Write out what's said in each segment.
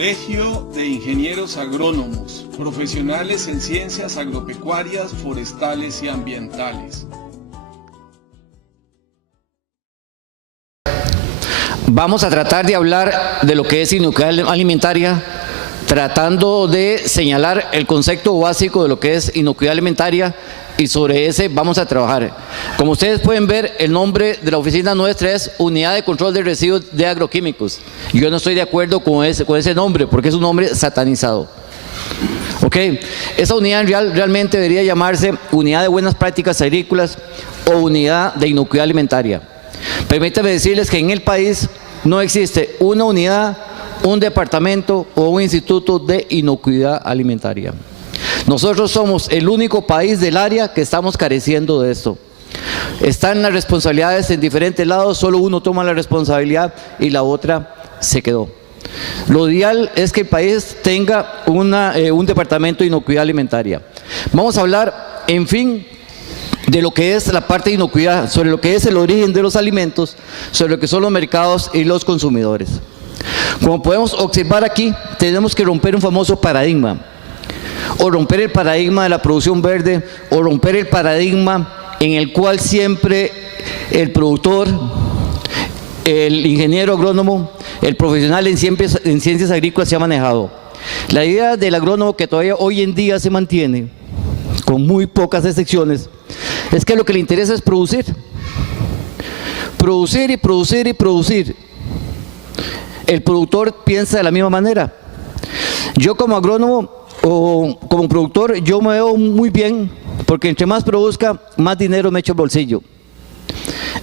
Colegio de Ingenieros Agrónomos, profesionales en ciencias agropecuarias, forestales y ambientales. Vamos a tratar de hablar de lo que es inocuidad alimentaria, tratando de señalar el concepto básico de lo que es inocuidad alimentaria, y sobre ese vamos a trabajar. Como ustedes pueden ver, el nombre de la oficina nuestra es Unidad de Control de Residuos de Agroquímicos. Yo no estoy de acuerdo con ese nombre, porque es un nombre satanizado. ¿Ok? Esa unidad realmente debería llamarse Unidad de Buenas Prácticas Agrícolas o Unidad de Inocuidad Alimentaria. Permítanme decirles que en el país no existe una unidad, un departamento o un instituto de inocuidad alimentaria. Nosotros somos el único país del área que estamos careciendo de esto. Están las responsabilidades en diferentes lados, solo uno toma la responsabilidad y la otra se quedó. Lo ideal es que el país tenga un departamento de inocuidad alimentaria. Vamos a hablar, en fin, de lo que es la parte de inocuidad, sobre lo que es el origen de los alimentos, sobre lo que son los mercados y los consumidores. Como podemos observar aquí, tenemos que romper un famoso paradigma, o romper el paradigma de la producción verde, o romper el paradigma en el cual siempre el productor, el ingeniero agrónomo, el profesional en ciencias agrícolas se ha manejado. La idea del agrónomo, que todavía hoy en día se mantiene, con muy pocas excepciones, es que lo que le interesa es producir. Producir y producir y producir. El productor piensa de la misma manera. Yo como agrónomo o como productor, yo me veo muy bien, porque entre más produzca, más dinero me echo al bolsillo.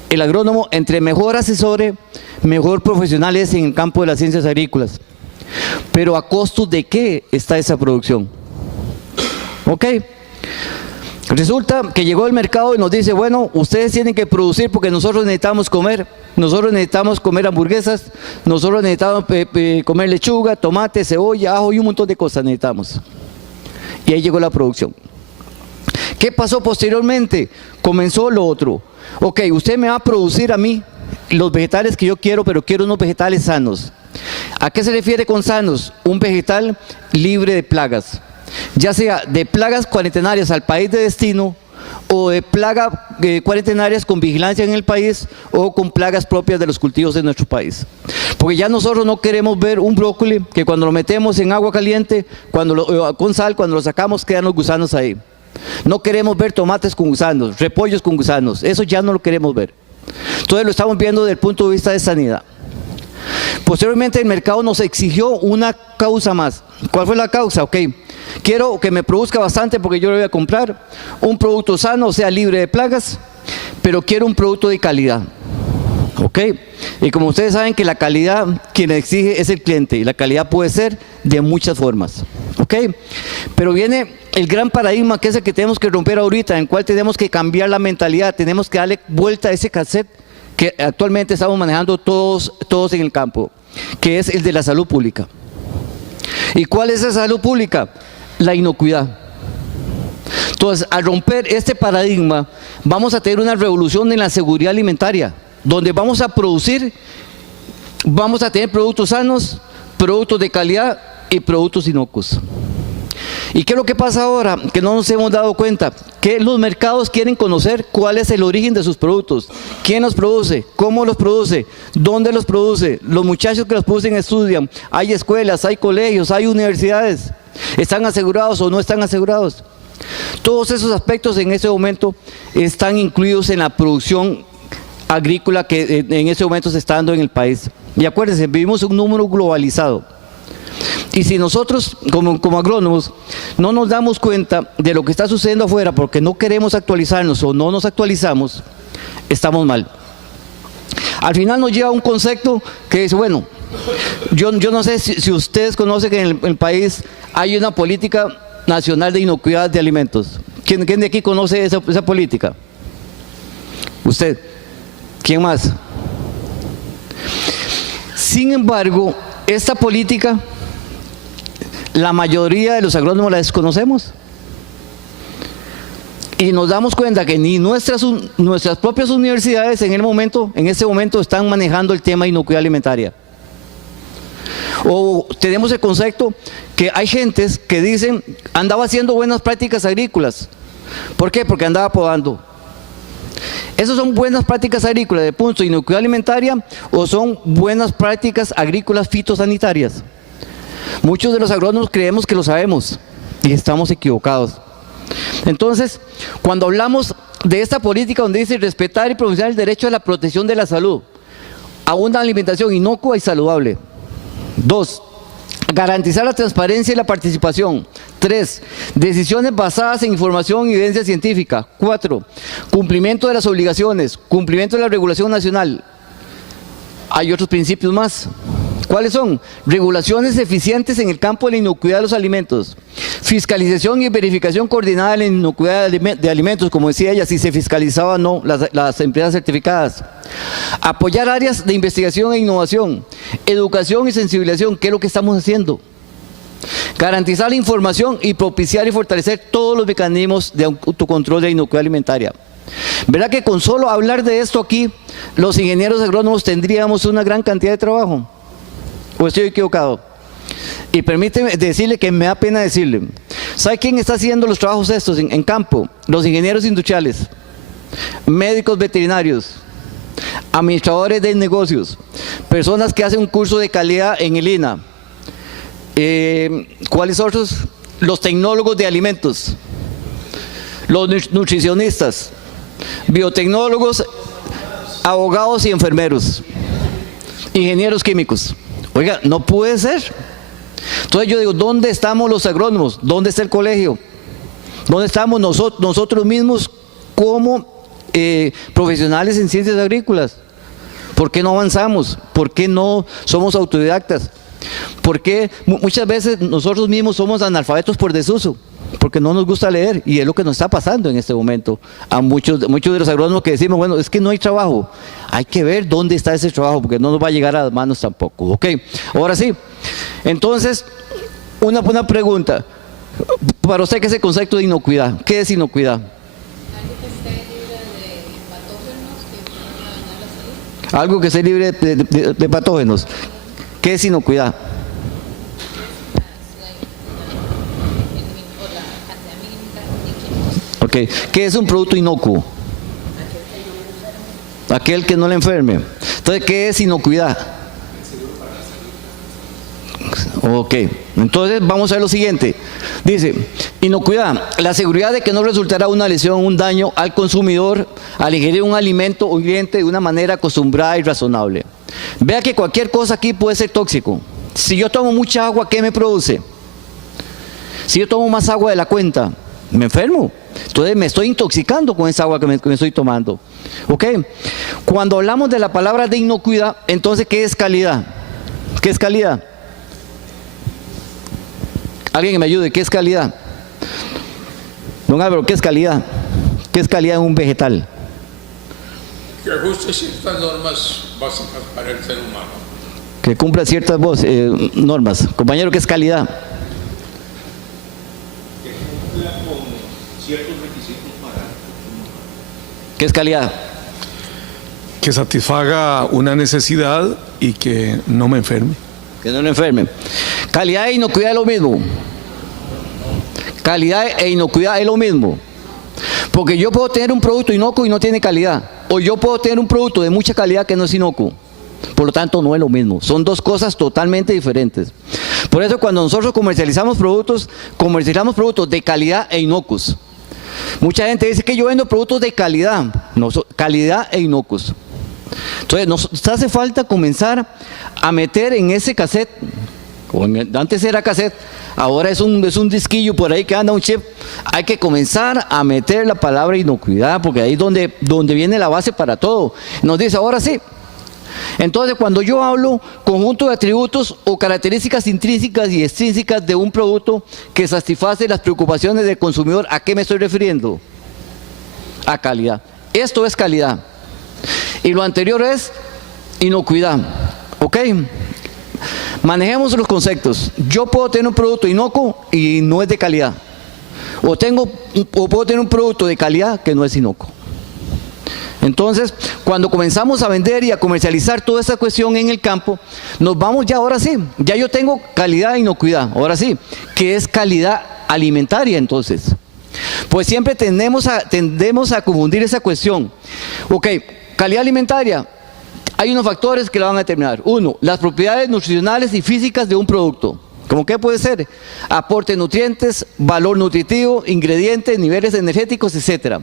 El agrónomo, entre mejor asesore, mejor profesional es en el campo de las ciencias agrícolas. Pero ¿a costo de qué está esa producción? ¿Ok? Resulta que llegó el mercado y nos dice, bueno, ustedes tienen que producir porque nosotros necesitamos comer hamburguesas, nosotros necesitamos comer lechuga, tomate, cebolla, ajo y un montón de cosas necesitamos. Y ahí llegó la producción. ¿Qué pasó posteriormente? Comenzó lo otro. Ok, usted me va a producir a mí los vegetales que yo quiero, pero quiero unos vegetales sanos. ¿A qué se refiere con sanos? Un vegetal libre de plagas, ya sea de plagas cuarentenarias al país de destino o de plagas cuarentenarias con vigilancia en el país o con plagas propias de los cultivos de nuestro país. Porque ya nosotros no queremos ver un brócoli que cuando lo metemos en agua caliente, con sal, cuando lo sacamos quedan los gusanos ahí. No queremos ver tomates con gusanos, repollos con gusanos, eso ya no lo queremos ver. Entonces lo estamos viendo desde el punto de vista de sanidad. Posteriormente el mercado nos exigió una causa más. ¿Cuál fue la causa? Ok, quiero que me produzca bastante porque yo lo voy a comprar, un producto sano, o sea, libre de plagas, pero quiero un producto de calidad. Ok, y como ustedes saben que la calidad, quien exige es el cliente, y la calidad puede ser de muchas formas. Ok, pero viene el gran paradigma que es el que tenemos que romper ahorita, en el cual tenemos que cambiar la mentalidad, tenemos que darle vuelta a ese cassette que actualmente estamos manejando todos en el campo, que es el de la salud pública. ¿Y cuál es esa salud pública? La inocuidad. Entonces, al romper este paradigma, vamos a tener una revolución en la seguridad alimentaria, donde vamos a producir, vamos a tener productos sanos, productos de calidad y productos inocuos. ¿Y qué es lo que pasa ahora? Que no nos hemos dado cuenta, que los mercados quieren conocer cuál es el origen de sus productos, quién los produce, cómo los produce, dónde los produce, los muchachos que los producen estudian, hay escuelas, hay colegios, hay universidades, ¿están asegurados o no están asegurados? Todos esos aspectos en ese momento están incluidos en la producción agrícola que en ese momento se está dando en el país. Y acuérdense, vivimos un número globalizado. Y si nosotros como agrónomos no nos damos cuenta de lo que está sucediendo afuera porque no queremos actualizarnos o no nos actualizamos, estamos mal. Al final nos lleva a un concepto que dice, bueno, yo no sé si ustedes conocen que en el país hay una política nacional de inocuidad de alimentos. ¿Quién de aquí conoce esa política? ¿Usted? ¿Quién más? Sin embargo, esta política, la mayoría de los agrónomos la desconocemos. Y nos damos cuenta que ni nuestras propias universidades en ese momento están manejando el tema de inocuidad alimentaria. O tenemos el concepto que hay gentes que dicen, andaba haciendo buenas prácticas agrícolas. ¿Por qué? Porque andaba podando. ¿Esas son buenas prácticas agrícolas de punto de inocuidad alimentaria o son buenas prácticas agrícolas fitosanitarias? Muchos de los agrónomos creemos que lo sabemos y estamos equivocados. Entonces, cuando hablamos de esta política donde dice respetar y promocionar el derecho a la protección de la salud, a una alimentación inocua y saludable. 2. Garantizar la transparencia y la participación. 3. Decisiones basadas en información y evidencia científica. 4. Cumplimiento de las obligaciones, cumplimiento de la regulación nacional. Hay otros principios más. ¿Cuáles son? Regulaciones eficientes en el campo de la inocuidad de los alimentos. Fiscalización y verificación coordinada de la inocuidad de alimentos, como decía ella, si se fiscalizaba o no las empresas certificadas. Apoyar áreas de investigación e innovación. Educación y sensibilización, ¿qué es lo que estamos haciendo? Garantizar la información y propiciar y fortalecer todos los mecanismos de autocontrol de la inocuidad alimentaria. ¿Verdad que con solo hablar de esto aquí, los ingenieros agrónomos tendríamos una gran cantidad de trabajo? ¿O estoy equivocado? Y permíteme decirle que me da pena decirle. ¿Sabe quién está haciendo los trabajos estos en campo? Los ingenieros industriales, médicos veterinarios, administradores de negocios, personas que hacen un curso de calidad en el INA. ¿Cuáles otros? Los tecnólogos de alimentos, los nutricionistas, biotecnólogos, abogados y enfermeros, ingenieros químicos. Oiga, no puede ser. Entonces yo digo, ¿dónde estamos los agrónomos? ¿Dónde está el colegio? ¿Dónde estamos nosotros mismos como profesionales en ciencias agrícolas? ¿Por qué no avanzamos? ¿Por qué no somos autodidactas? ¿Por qué muchas veces nosotros mismos somos analfabetos por desuso? Porque no nos gusta leer, y es lo que nos está pasando en este momento a muchos de los agrónomos que decimos, bueno, es que no hay trabajo. Hay que ver dónde está ese trabajo, porque no nos va a llegar a las manos tampoco. Ok, ahora sí. Entonces, una pregunta. Para usted, ¿qué es el concepto de inocuidad? ¿Qué es inocuidad? Algo que esté libre de patógenos que puedan dañar la salud. Algo que esté libre de patógenos. ¿Qué es inocuidad? Okay. ¿Qué es un producto inocuo? Aquel que no le enferme. Entonces, ¿qué es inocuidad? Ok, entonces vamos a ver lo siguiente. Dice, inocuidad, la seguridad de que no resultará una lesión, un daño al consumidor al ingerir un alimento o ingrediente de una manera acostumbrada y razonable. Vea que cualquier cosa aquí puede ser tóxico. Si yo tomo mucha agua, ¿qué me produce? Si yo tomo más agua de la cuenta, me enfermo. Entonces me estoy intoxicando con esa agua que me estoy tomando. ¿Ok? Cuando hablamos de la palabra de inocuidad, entonces, ¿qué es calidad? ¿Qué es calidad? Alguien que me ayude, ¿qué es calidad? Don Álvaro, ¿qué es calidad? ¿Qué es calidad en un vegetal? Que ajuste ciertas normas básicas para el ser humano. Que cumpla ciertas normas. Compañero, ¿qué es calidad? Que cumpla con ciertos requisitos para... ¿Qué es calidad? Que satisfaga una necesidad y que no me enferme. Que no lo enferme. Calidad e inocuidad es lo mismo. Calidad e inocuidad es lo mismo. Porque yo puedo tener un producto inocuo y no tiene calidad. O yo puedo tener un producto de mucha calidad que no es inocuo. Por lo tanto, no es lo mismo. Son dos cosas totalmente diferentes. Por eso, cuando nosotros comercializamos productos de calidad e inocuos. Mucha gente dice que yo vendo productos de calidad. No, calidad e inocuos. Entonces, nos hace falta comenzar a meter en ese cassette, antes era cassette, ahora es un disquillo por ahí que anda un chip. Hay que comenzar a meter la palabra inocuidad, porque ahí es donde viene la base para todo. Nos dice, ahora sí. Entonces, cuando yo hablo conjunto de atributos o características intrínsecas y extrínsecas de un producto que satisface las preocupaciones del consumidor, ¿a qué me estoy refiriendo? A calidad. Esto es calidad. Y lo anterior es inocuidad. ¿Ok? Manejemos los conceptos. Yo puedo tener un producto inocuo y no es de calidad. O puedo tener un producto de calidad que no es inocuo. Entonces, cuando comenzamos a vender y a comercializar toda esta cuestión en el campo, nos vamos ya, ahora sí, ya yo tengo calidad e inocuidad, ahora sí, ¿qué es calidad alimentaria entonces? Pues siempre tendemos a confundir esa cuestión. Ok, calidad alimentaria, hay unos factores que la van a determinar. Uno, las propiedades nutricionales y físicas de un producto. ¿Cómo qué puede ser? Aporte de nutrientes, valor nutritivo, ingredientes, niveles energéticos, etc.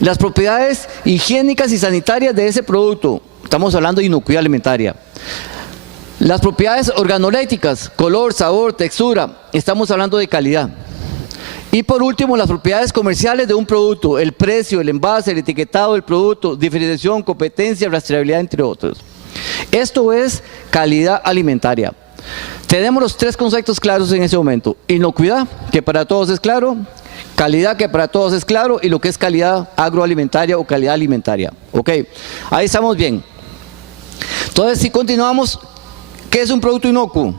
Las propiedades higiénicas y sanitarias de ese producto. Estamos hablando de inocuidad alimentaria. Las propiedades organolépticas, color, sabor, textura. Estamos hablando de calidad. Y por último, las propiedades comerciales de un producto. El precio, el envase, el etiquetado del producto, diferenciación, competencia, rastreabilidad, entre otros. Esto es calidad alimentaria. Tenemos los tres conceptos claros en ese momento. Inocuidad, que para todos es claro. Calidad, que para todos es claro. Y lo que es calidad agroalimentaria o calidad alimentaria. Ok, ahí estamos bien. Entonces, si continuamos, ¿qué es un producto inocuo?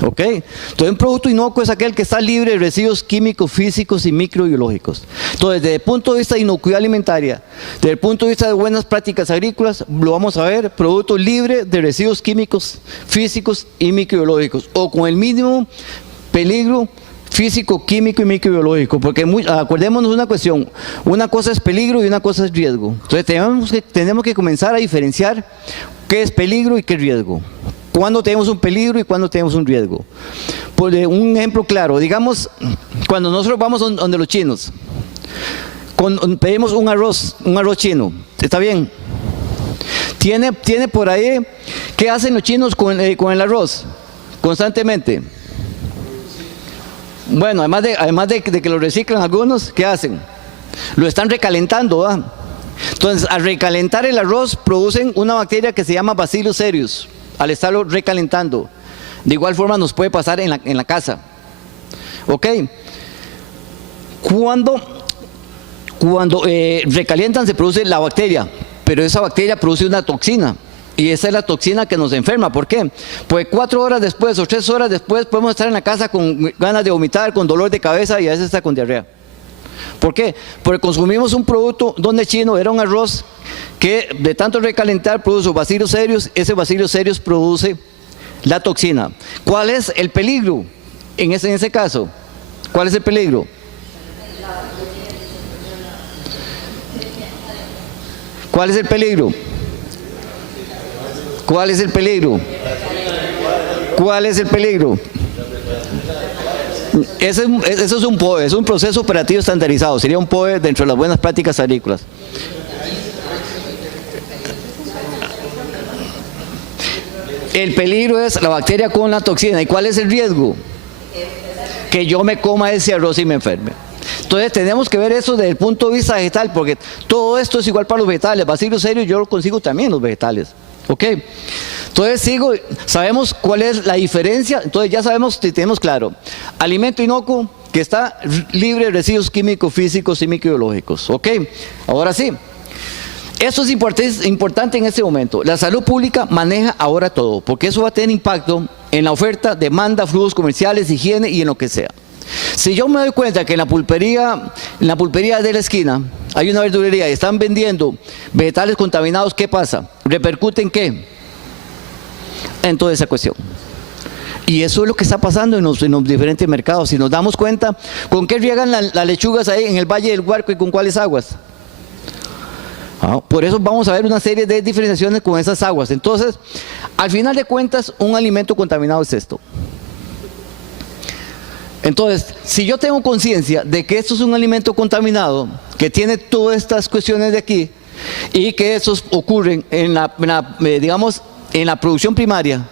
Ok, entonces un producto inocuo es aquel que está libre de residuos químicos, físicos y microbiológicos. Entonces, desde el punto de vista de inocuidad alimentaria, desde el punto de vista de buenas prácticas agrícolas, lo vamos a ver, producto libre de residuos químicos, físicos y microbiológicos, o con el mínimo peligro físico, químico y microbiológico, porque acordémonos una cuestión, una cosa es peligro y una cosa es riesgo. Entonces tenemos que comenzar a diferenciar qué es peligro y qué es riesgo. ¿Cuándo tenemos un peligro y cuándo tenemos un riesgo? Por un ejemplo claro, digamos, cuando nosotros vamos donde los chinos, pedimos un arroz chino, ¿está bien? Tiene por ahí, ¿qué hacen los chinos con el arroz? Constantemente. Bueno, además de que lo reciclan algunos, ¿qué hacen? Lo están recalentando, ¿verdad? Entonces, al recalentar el arroz, producen una bacteria que se llama Bacillus cereus. Al estarlo recalentando. De igual forma nos puede pasar en la casa. ¿Ok? Cuando recalientan se produce la bacteria, pero esa bacteria produce una toxina. Y esa es la toxina que nos enferma. ¿Por qué? Pues 4 horas después o 3 horas después podemos estar en la casa con ganas de vomitar, con dolor de cabeza y a veces está con diarrea. ¿Por qué? Porque consumimos un producto donde chino era un arroz que de tanto recalentar produce Bacillus cereus, ese Bacillus cereus produce la toxina. ¿Cuál es el peligro en ese caso? ¿Cuál es el peligro? ¿Cuál es el peligro? ¿Cuál es el peligro? ¿Cuál es el peligro? Eso es un POE, es un proceso operativo estandarizado, sería un POE dentro de las buenas prácticas agrícolas. El peligro es la bacteria con la toxina. ¿Y cuál es el riesgo? Que yo me coma ese arroz y me enferme. Entonces tenemos que ver eso desde el punto de vista vegetal, porque todo esto es igual para los vegetales. Bacillus cereus yo lo consigo también en los vegetales. ¿Ok? Entonces sabemos cuál es la diferencia. Entonces ya sabemos, tenemos claro, alimento inocuo que está libre de residuos químicos, físicos y microbiológicos. ¿Ok? Ahora sí. Esto es importante en este momento. La salud pública maneja ahora todo, porque eso va a tener impacto en la oferta, demanda, flujos comerciales, higiene y en lo que sea. Si yo me doy cuenta que en la pulpería de la esquina hay una verdulería y están vendiendo vegetales contaminados, ¿qué pasa? ¿Repercute en qué? En toda esa cuestión. Y eso es lo que está pasando en los diferentes mercados. Si nos damos cuenta, ¿con qué riegan las lechugas ahí en el Valle del Huarco y con cuáles aguas? Por eso vamos a ver una serie de diferenciaciones con esas aguas. Entonces, al final de cuentas, un alimento contaminado es esto. Entonces, si yo tengo conciencia de que esto es un alimento contaminado, que tiene todas estas cuestiones de aquí, y que esos ocurren en la producción primaria,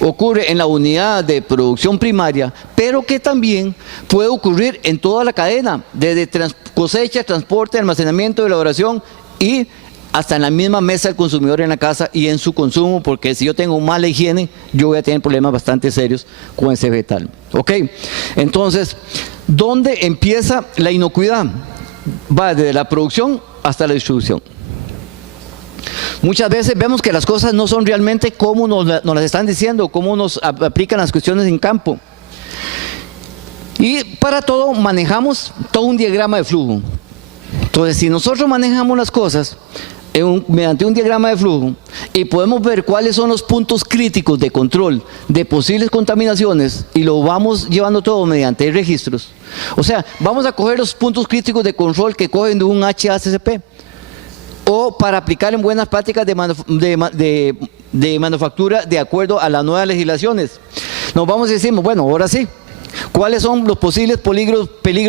ocurre en la unidad de producción primaria, pero que también puede ocurrir en toda la cadena, desde cosecha, transporte, almacenamiento, elaboración y hasta en la misma mesa del consumidor en la casa y en su consumo, porque si yo tengo mala higiene, yo voy a tener problemas bastante serios con ese vegetal. ¿Ok? Entonces, ¿dónde empieza la inocuidad? Va desde la producción hasta la distribución. Muchas veces vemos que las cosas no son realmente como nos las están diciendo, cómo nos aplican las cuestiones en campo. Y para todo manejamos todo un diagrama de flujo. Entonces, si nosotros manejamos las cosas mediante un diagrama de flujo y podemos ver cuáles son los puntos críticos de control de posibles contaminaciones y lo vamos llevando todo mediante registros, o sea, vamos a coger los puntos críticos de control que cogen de un HACCP o para aplicar en buenas prácticas de manufactura de acuerdo a las nuevas legislaciones. Nos vamos y decimos, bueno, ahora sí, ¿cuáles son los posibles peligros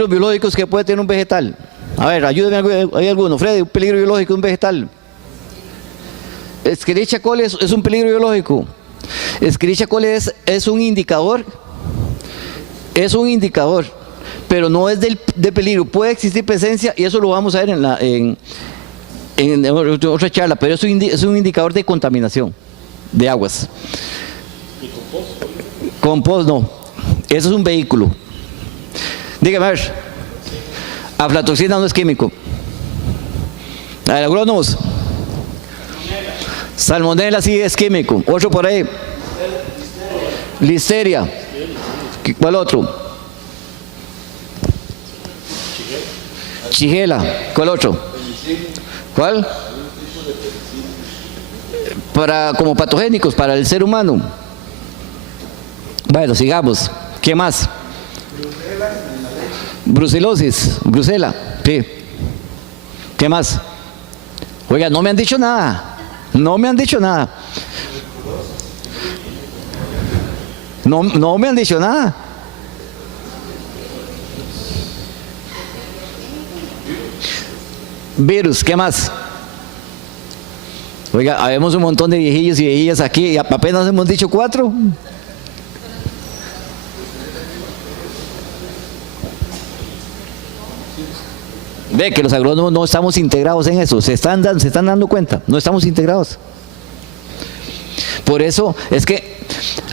biológicos que puede tener un vegetal? A ver, ayúdeme, ¿hay alguno? Freddy, un peligro biológico de un vegetal. Escherichia coli es un peligro biológico. Escherichia coli es un indicador. Es un indicador, pero no es de peligro. Puede existir presencia y eso lo vamos a ver en otra charla, pero es un indicador de contaminación de aguas. ¿Y compost? Compost no. Eso es un vehículo. Dígame, a ver. Aflatoxina no es químico. A ver, agrónomos. Salmonella sí es químico. Otro por ahí. Listeria. ¿Cuál otro? Shigella. ¿Cuál otro? ¿Cuál? Como patogénicos para el ser humano. Bueno, sigamos. ¿Qué más? Brucelosis, Brucela, sí. ¿Qué más? Oiga, no me han dicho nada. No me han dicho nada. No me han dicho nada. Virus, ¿qué más? Oiga, habemos un montón de viejillos y viejillas aquí y apenas hemos dicho 4. Ve que los agrónomos no estamos integrados en eso, se están dando cuenta, no estamos integrados. Por eso es que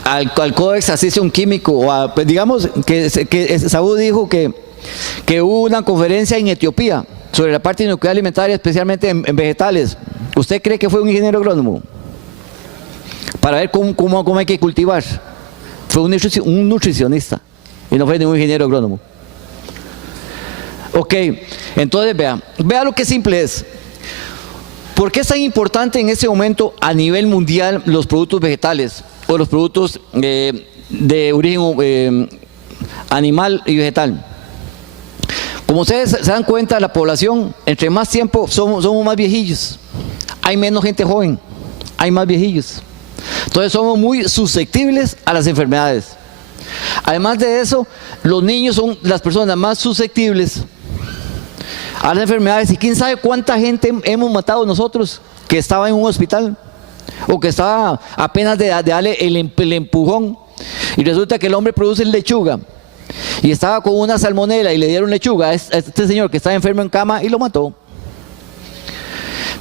al Codex asiste un químico, o digamos que Saúl dijo que hubo una conferencia en Etiopía sobre la parte inocuidad alimentaria, especialmente en vegetales. ¿Usted cree que fue un ingeniero agrónomo? Para ver cómo hay que cultivar. Fue un nutricionista y no fue ningún ingeniero agrónomo. Ok, entonces vea lo que simple es. ¿Por qué es tan importante en este momento a nivel mundial los productos vegetales o los productos de origen animal y vegetal? Como ustedes se dan cuenta, la población, entre más tiempo somos más viejillos. Hay menos gente joven, hay más viejillos. Entonces somos muy susceptibles a las enfermedades. Además de eso, los niños son las personas más susceptibles a las enfermedades, y quién sabe cuánta gente hemos matado nosotros que estaba en un hospital o que estaba apenas de darle el empujón, y resulta que el hombre produce lechuga y estaba con una salmonela y le dieron lechuga a este señor que estaba enfermo en cama y lo mató.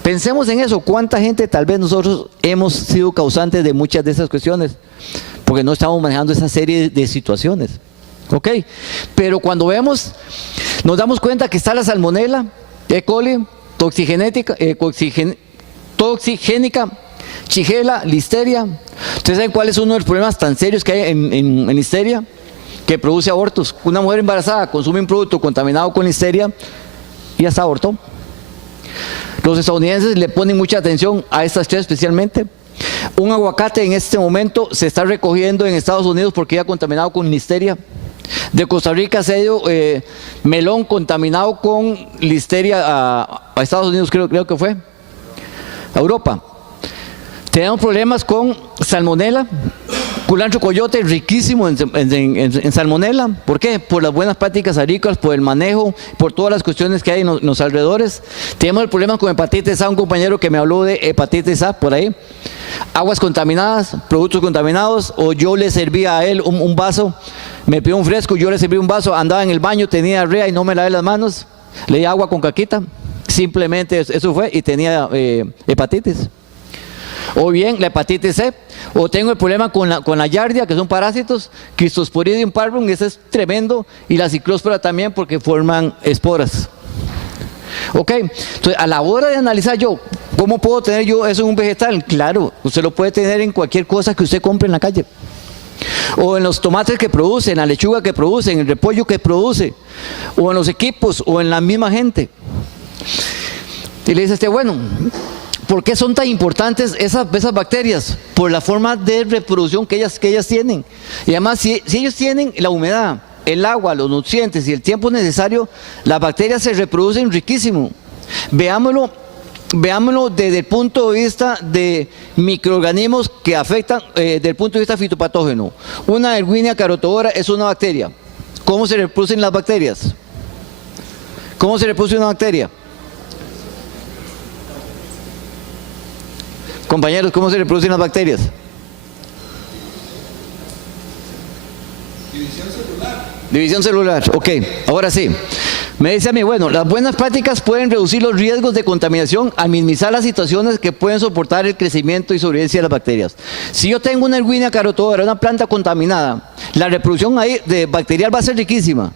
Pensemos en eso, cuánta gente tal vez nosotros hemos sido causantes de muchas de esas cuestiones porque no estamos manejando esa serie de situaciones. ¿Ok? Pero cuando vemos, nos damos cuenta que está la salmonela, E. coli, toxigénica, Shigella, listeria. ¿Ustedes saben cuál es uno de los problemas tan serios que hay en listeria? Que produce abortos. Una mujer embarazada consume un producto contaminado con listeria y hasta abortó. Los estadounidenses le ponen mucha atención a estas 3 especialmente. Un aguacate en este momento se está recogiendo en Estados Unidos porque ya contaminado con listeria. De Costa Rica se ha ido melón contaminado con listeria a Estados Unidos, creo que fue, a Europa. Tenemos problemas con salmonela, culantro coyote riquísimo en salmonela. ¿Por qué? Por las buenas prácticas agrícolas, por el manejo, por todas las cuestiones que hay en los alrededores. Tenemos el problema con hepatitis A, un compañero que me habló de hepatitis A por ahí. Aguas contaminadas, productos contaminados, o yo le servía a él un vaso, me pidió un fresco, yo le serví un vaso, andaba en el baño, tenía diarrea y no me lavé las manos, le di agua con caquita, simplemente eso fue y tenía hepatitis. O bien la hepatitis C, o tengo el problema con la yardia, que son parásitos, Cryptosporidium parvum, ese es tremendo, y la ciclóspora también porque forman esporas. Ok, entonces a la hora de analizar ¿cómo puedo tener yo eso en un vegetal? Claro, usted lo puede tener en cualquier cosa que usted compre en la calle. O en los tomates que produce, en la lechuga que produce, en el repollo que produce, o en los equipos, o en la misma gente. Y le dice bueno, ¿por qué son tan importantes esas bacterias? Por la forma de reproducción que ellas tienen. Y además, si ellos tienen la humedad, el agua, los nutrientes y el tiempo necesario, las bacterias se reproducen riquísimo. Veámoslo desde el punto de vista de microorganismos que afectan desde el punto de vista fitopatógeno. Una Erwinia carotoda es una bacteria. ¿Cómo se reproducen las bacterias? ¿Cómo se reproduce una bacteria? Compañeros, ¿cómo se reproducen las bacterias? División celular, ok, ahora sí. Me dice a mí, bueno, las buenas prácticas pueden reducir los riesgos de contaminación al minimizar las situaciones que pueden soportar el crecimiento y sobrevivencia de las bacterias. Si yo tengo una Erwinia carotoda, una planta contaminada, la reproducción ahí de bacterial va a ser riquísima.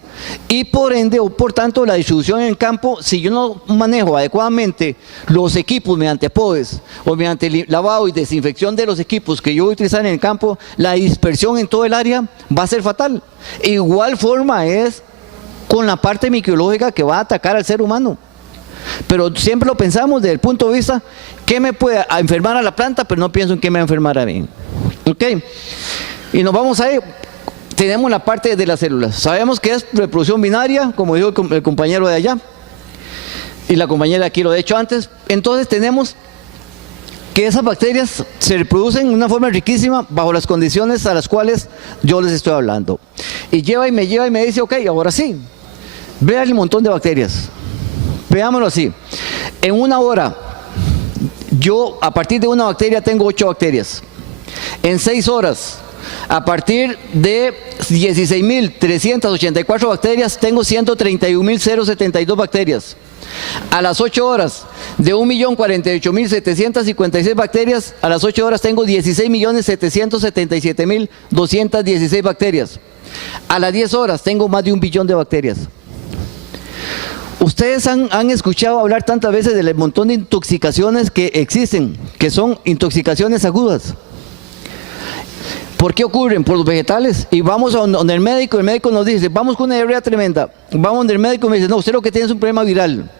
Y por ende, o por tanto, la distribución en el campo, si yo no manejo adecuadamente los equipos mediante podes o mediante lavado y desinfección de los equipos que yo voy a utilizar en el campo, la dispersión en todo el área va a ser fatal. Igual forma es con la parte microbiológica que va a atacar al ser humano. Pero siempre lo pensamos desde el punto de vista que me puede enfermar a la planta, pero no pienso en qué me va a enfermar a mí. ¿Ok? Y nos vamos a ir. Tenemos la parte de las células. Sabemos que es reproducción binaria, como dijo el compañero de allá. Y la compañera de aquí lo ha hecho antes. Entonces tenemos que esas bacterias se reproducen de una forma riquísima bajo las condiciones a las cuales yo les estoy hablando. Y lleva y me dice, ok, ahora sí, vean el montón de bacterias. Veámoslo así. En una hora, yo a partir de una bacteria tengo 8 bacterias. En 6 horas, a partir de 16.384 bacterias, tengo 131.072 bacterias. A las 8 horas, de 1.048.756 bacterias, a las 8 horas tengo 16.777.216 bacterias. A las 10 horas tengo más de 1 billón de bacterias. Ustedes han escuchado hablar tantas veces del montón de intoxicaciones que existen, que son intoxicaciones agudas. ¿Por qué ocurren? Por los vegetales. Y vamos a donde el médico nos dice, vamos con una diarrea tremenda. Vamos donde el médico y me dice, no, usted lo que tiene es un problema viral.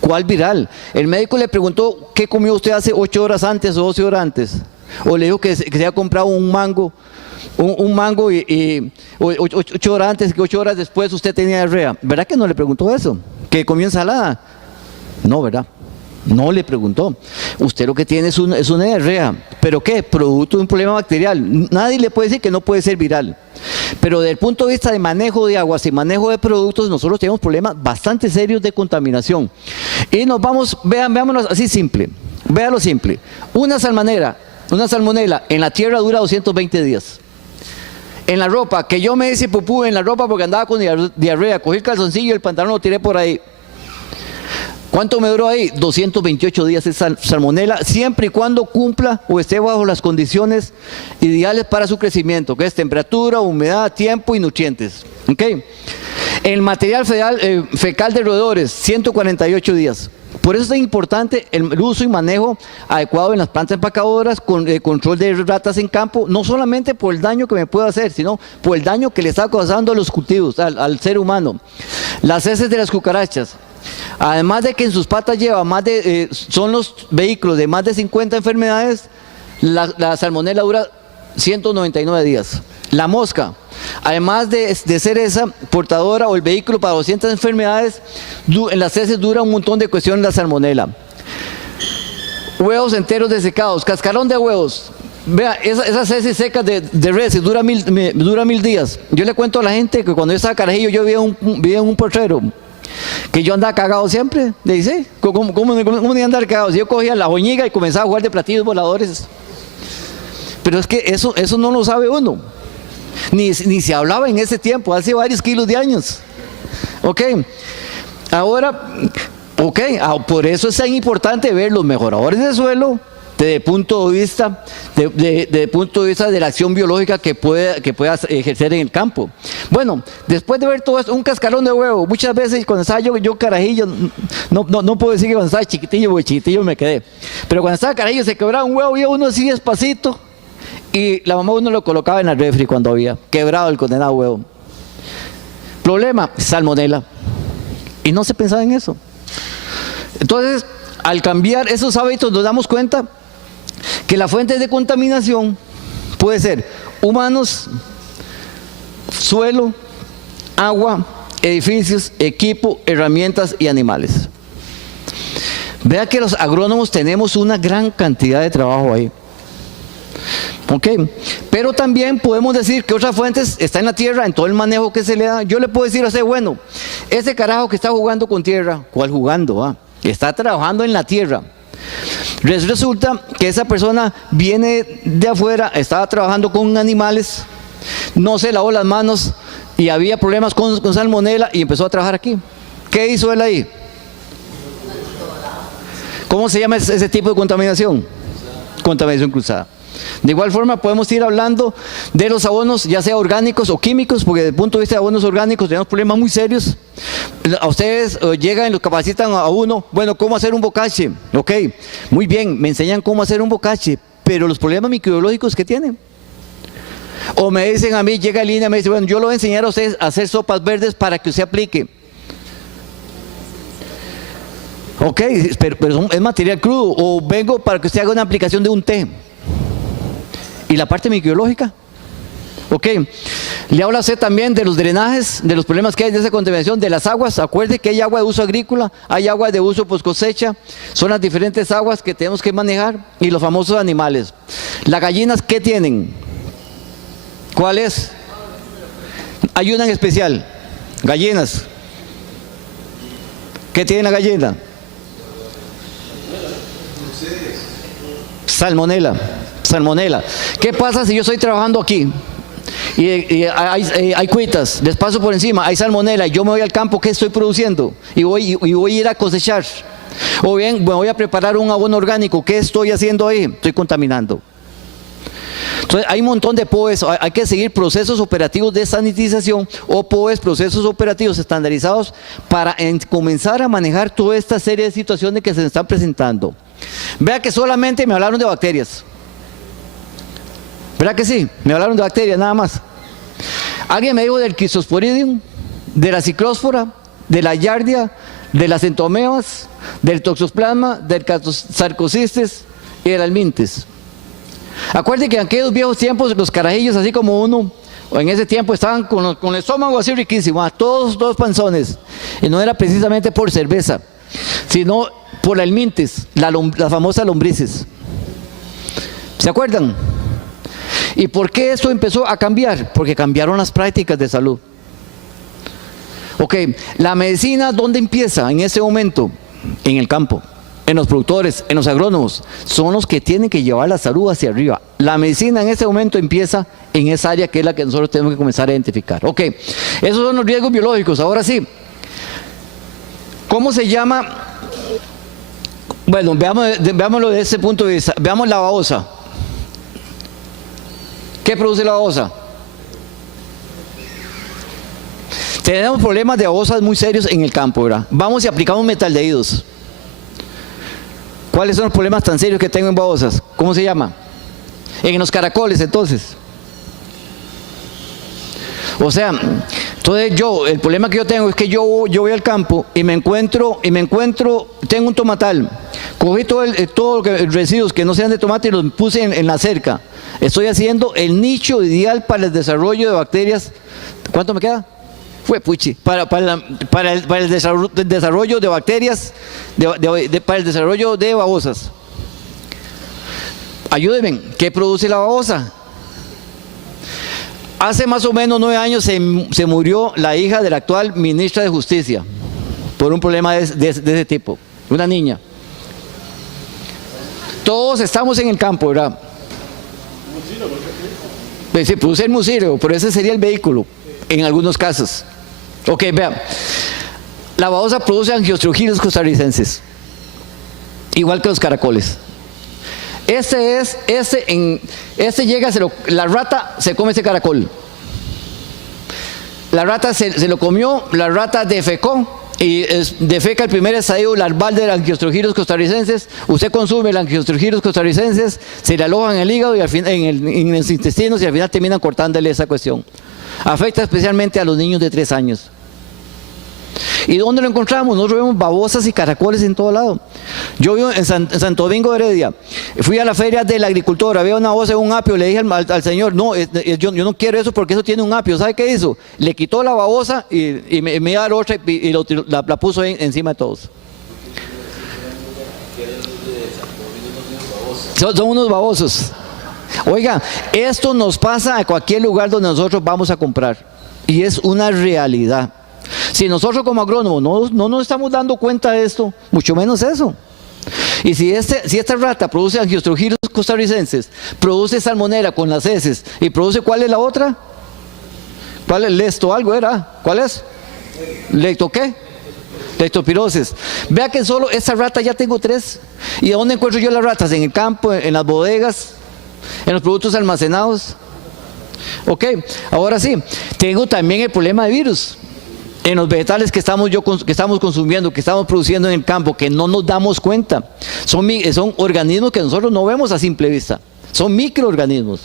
¿Cuál viral? El médico le preguntó qué comió usted hace 8 horas antes o 12 horas antes. O le dijo que se había comprado un mango, y 8 horas antes, que 8 horas después usted tenía diarrea. ¿Verdad que no le preguntó eso? ¿Que comió ensalada? No, ¿verdad? No le preguntó. Usted lo que tiene es una diarrea. ¿Pero qué? Producto de un problema bacterial. Nadie le puede decir que no puede ser viral. Pero desde el punto de vista de manejo de aguas y manejo de productos, nosotros tenemos problemas bastante serios de contaminación. Y nos vamos, veámonos así simple. Véalo simple. Una salmonela en la tierra dura 220 días. En la ropa, que yo me hice pupú en la ropa porque andaba con diarrea, cogí el calzoncillo y el pantalón lo tiré por ahí. ¿Cuánto me duró ahí? 228 días esa salmonela, siempre y cuando cumpla o esté bajo las condiciones ideales para su crecimiento, que es temperatura, humedad, tiempo y nutrientes. ¿Okay? El material fecal de roedores, 148 días. Por eso es tan importante el uso y manejo adecuado en las plantas empacadoras, con control de ratas en campo, no solamente por el daño que me puede hacer, sino por el daño que le está causando a los cultivos, al ser humano. Las heces de las cucarachas. Además de que en sus patas lleva son los vehículos de más de 50 enfermedades, la salmonela dura 199 días. La mosca, además de ser esa portadora o el vehículo para 200 enfermedades, en las heces dura un montón de cuestiones la salmonela. Huevos enteros desecados, cascarón de huevos. Vea, esas heces secas de res dura 1000 días. Yo le cuento a la gente que cuando yo estaba carajillo, yo vivía en un potrero, que yo andaba cagado siempre. Le dice, ¿cómo iba a andar cagado? Si yo cogía la joñiga y comenzaba a jugar de platillos voladores. Pero es que eso no lo sabe uno. Ni se hablaba en ese tiempo, hace varios kilos de años. Ok. Ahora, por eso es tan importante ver los mejoradores de suelo desde el punto de vista de la acción biológica que pueda ejercer en el campo. Bueno, después de ver todo esto, un cascarón de huevo, muchas veces cuando estaba yo carajillo, no puedo decir que cuando estaba chiquitillo, porque chiquitillo me quedé, pero cuando estaba carajillo se quebraba un huevo y uno así despacito, y la mamá uno lo colocaba en el refri cuando había quebrado el condenado huevo. Problema, salmonela. Y no se pensaba en eso. Entonces, al cambiar esos hábitos nos damos cuenta que la fuente de contaminación puede ser humanos, suelo, agua, edificios, equipo, herramientas y animales. Vea que los agrónomos tenemos una gran cantidad de trabajo ahí. Ok, pero también podemos decir que otras fuentes están en la tierra, en todo el manejo que se le da. Yo le puedo decir a usted, bueno, ese carajo que está jugando con tierra, ¿cuál jugando? Está trabajando en la tierra. Resulta que esa persona viene de afuera, estaba trabajando con animales, no se lavó las manos y había problemas con salmonela y empezó a trabajar aquí. ¿Qué hizo él ahí? ¿Cómo se llama ese tipo de contaminación? Contaminación cruzada. De igual forma podemos ir hablando de los abonos, ya sea orgánicos o químicos, porque desde el punto de vista de abonos orgánicos tenemos problemas muy serios. A ustedes llegan y los capacitan a uno, bueno, ¿cómo hacer un bocache? Ok, muy bien, me enseñan cómo hacer un bocache, pero los problemas microbiológicos que tienen. O me dicen a mí, llega Lina y me dice, bueno, yo le voy a enseñar a ustedes a hacer sopas verdes para que usted aplique. Ok, pero es material crudo. O vengo para que usted haga una aplicación de un té. ¿Y la parte microbiológica? Ok, le habla a usted también de los drenajes, de los problemas que hay de esa contaminación, de las aguas. Acuerde que hay agua de uso agrícola, hay agua de uso post cosecha, son las diferentes aguas que tenemos que manejar. Y los famosos animales. Las gallinas, ¿qué tienen? ¿Cuál es? Hay una en especial, gallinas. ¿Qué tiene la gallina? Salmonela. Salmonela. ¿Qué pasa si yo estoy trabajando aquí y hay cuitas, les paso por encima, hay salmonela y yo me voy al campo? ¿Qué estoy produciendo? Y voy a ir a cosechar. O bien, me voy a preparar un abono orgánico. ¿Qué estoy haciendo ahí? Estoy contaminando. Entonces hay un montón de POEs, hay que seguir procesos operativos de sanitización o POEs, procesos operativos estandarizados para comenzar a manejar toda esta serie de situaciones que se están presentando. Vea que solamente me hablaron de bacterias. ¿Verdad que sí? Me hablaron de bacterias nada más. Alguien me dijo del Cryptosporidium, de la ciclóspora, de la yardia, de las entomeas, del toxoplasma, del sarcocistes y del almintes. Acuérdense que en aquellos viejos tiempos los carajillos, así como uno, en ese tiempo estaban con el estómago así riquísimo, todos panzones. Y no era precisamente por cerveza, sino por la almintes, las famosas lombrices. ¿Se acuerdan? ¿Y por qué esto empezó a cambiar? Porque cambiaron las prácticas de salud. Ok, la medicina, ¿dónde empieza en ese momento? En el campo, en los productores, en los agrónomos. Son los que tienen que llevar la salud hacia arriba. La medicina en ese momento empieza en esa área que es la que nosotros tenemos que comenzar a identificar. Ok, esos son los riesgos biológicos. Ahora sí, ¿cómo se llama? Bueno, veámoslo desde ese punto de vista. Veamos la babosa. ¿Qué produce la babosa? Tenemos problemas de babosas muy serios en el campo, ¿verdad? Vamos y aplicamos metaldehídos. ¿Cuáles son los problemas tan serios que tengo en babosas? ¿Cómo se llama? En los caracoles, entonces. O sea, entonces el problema que yo tengo es que yo voy al campo y me encuentro, tengo un tomatal, cogí todos los residuos que no sean de tomate y los puse en la cerca. Estoy haciendo el nicho ideal para el desarrollo de bacterias. ¿Cuánto me queda? Fue puchi. Para el desarrollo de bacterias, para el desarrollo de babosas. Ayúdenme, ¿qué produce la babosa? Hace más o menos 9 años se murió la hija de la actual ministra de Justicia por un problema de ese tipo, una niña. Todos estamos en el campo, ¿verdad? Se produce el mucílago, pero ese sería el vehículo en algunos casos. Ok, vean, la babosa produce Angiostrongylus costarricensis, igual que los caracoles. La rata se come ese caracol. La rata se lo comió, la rata defecó y defeca el primer estadio larval del Angiostrongylus costarricensis. Usted consume el Angiostrongylus costarricensis, se le aloja en el hígado y en los intestinos y al final terminan cortándole esa cuestión. Afecta especialmente a los niños de 3 años. ¿Y dónde lo encontramos? Nosotros vemos babosas y caracoles en todo lado. Yo vivo en Santo Domingo de Heredia. Fui a la feria del agricultor, había una babosa en un apio. Le dije al señor, no, yo no quiero eso porque eso tiene un apio. ¿Sabe qué hizo? Le quitó la babosa y me iba a dar otra y la puso encima de todos. Son unos babosos. Oiga, esto nos pasa a cualquier lugar donde nosotros vamos a comprar. Y es una realidad. Si nosotros como agrónomos no nos estamos dando cuenta de esto, mucho menos eso. Y si esta rata produce angiostrogirus costarricenses, produce salmonela con las heces, y produce, ¿cuál es la otra? ¿Cuál es? Lesto algo era. ¿Cuál es? ¿Lecto qué? Leptospirosis. Vea que solo esta rata ya tengo 3. ¿Y a dónde encuentro yo las ratas? En el campo, en las bodegas, en los productos almacenados. Ok, ahora sí, tengo también el problema de virus. En los vegetales que estamos consumiendo, que estamos produciendo en el campo, que no nos damos cuenta. Son organismos que nosotros no vemos a simple vista. Son microorganismos.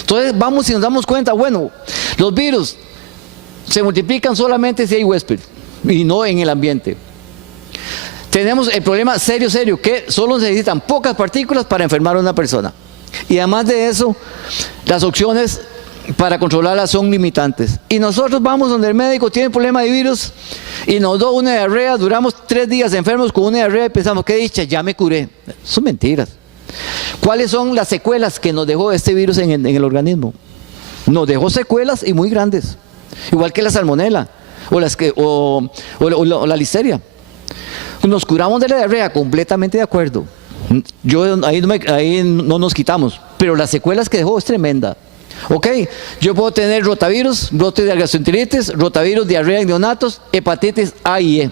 Entonces vamos y nos damos cuenta, bueno, los virus se multiplican solamente si hay huésped y no en el ambiente. Tenemos el problema serio, que solo necesitan pocas partículas para enfermar a una persona. Y además de eso, las opciones para controlarla son limitantes. Y nosotros vamos donde el médico tiene problema de virus y nos da una diarrea, duramos 3 días enfermos con una diarrea y pensamos, qué dicha, ya me curé. Son mentiras. ¿Cuáles son las secuelas que nos dejó este virus en el organismo? Nos dejó secuelas y muy grandes, igual que la salmonela o la listeria. Nos curamos de la diarrea, completamente de acuerdo. Ahí no nos quitamos, pero las secuelas que dejó es tremenda. Ok, yo puedo tener rotavirus, brote de gastroenteritis, rotavirus, diarrea en neonatos, hepatitis A y E,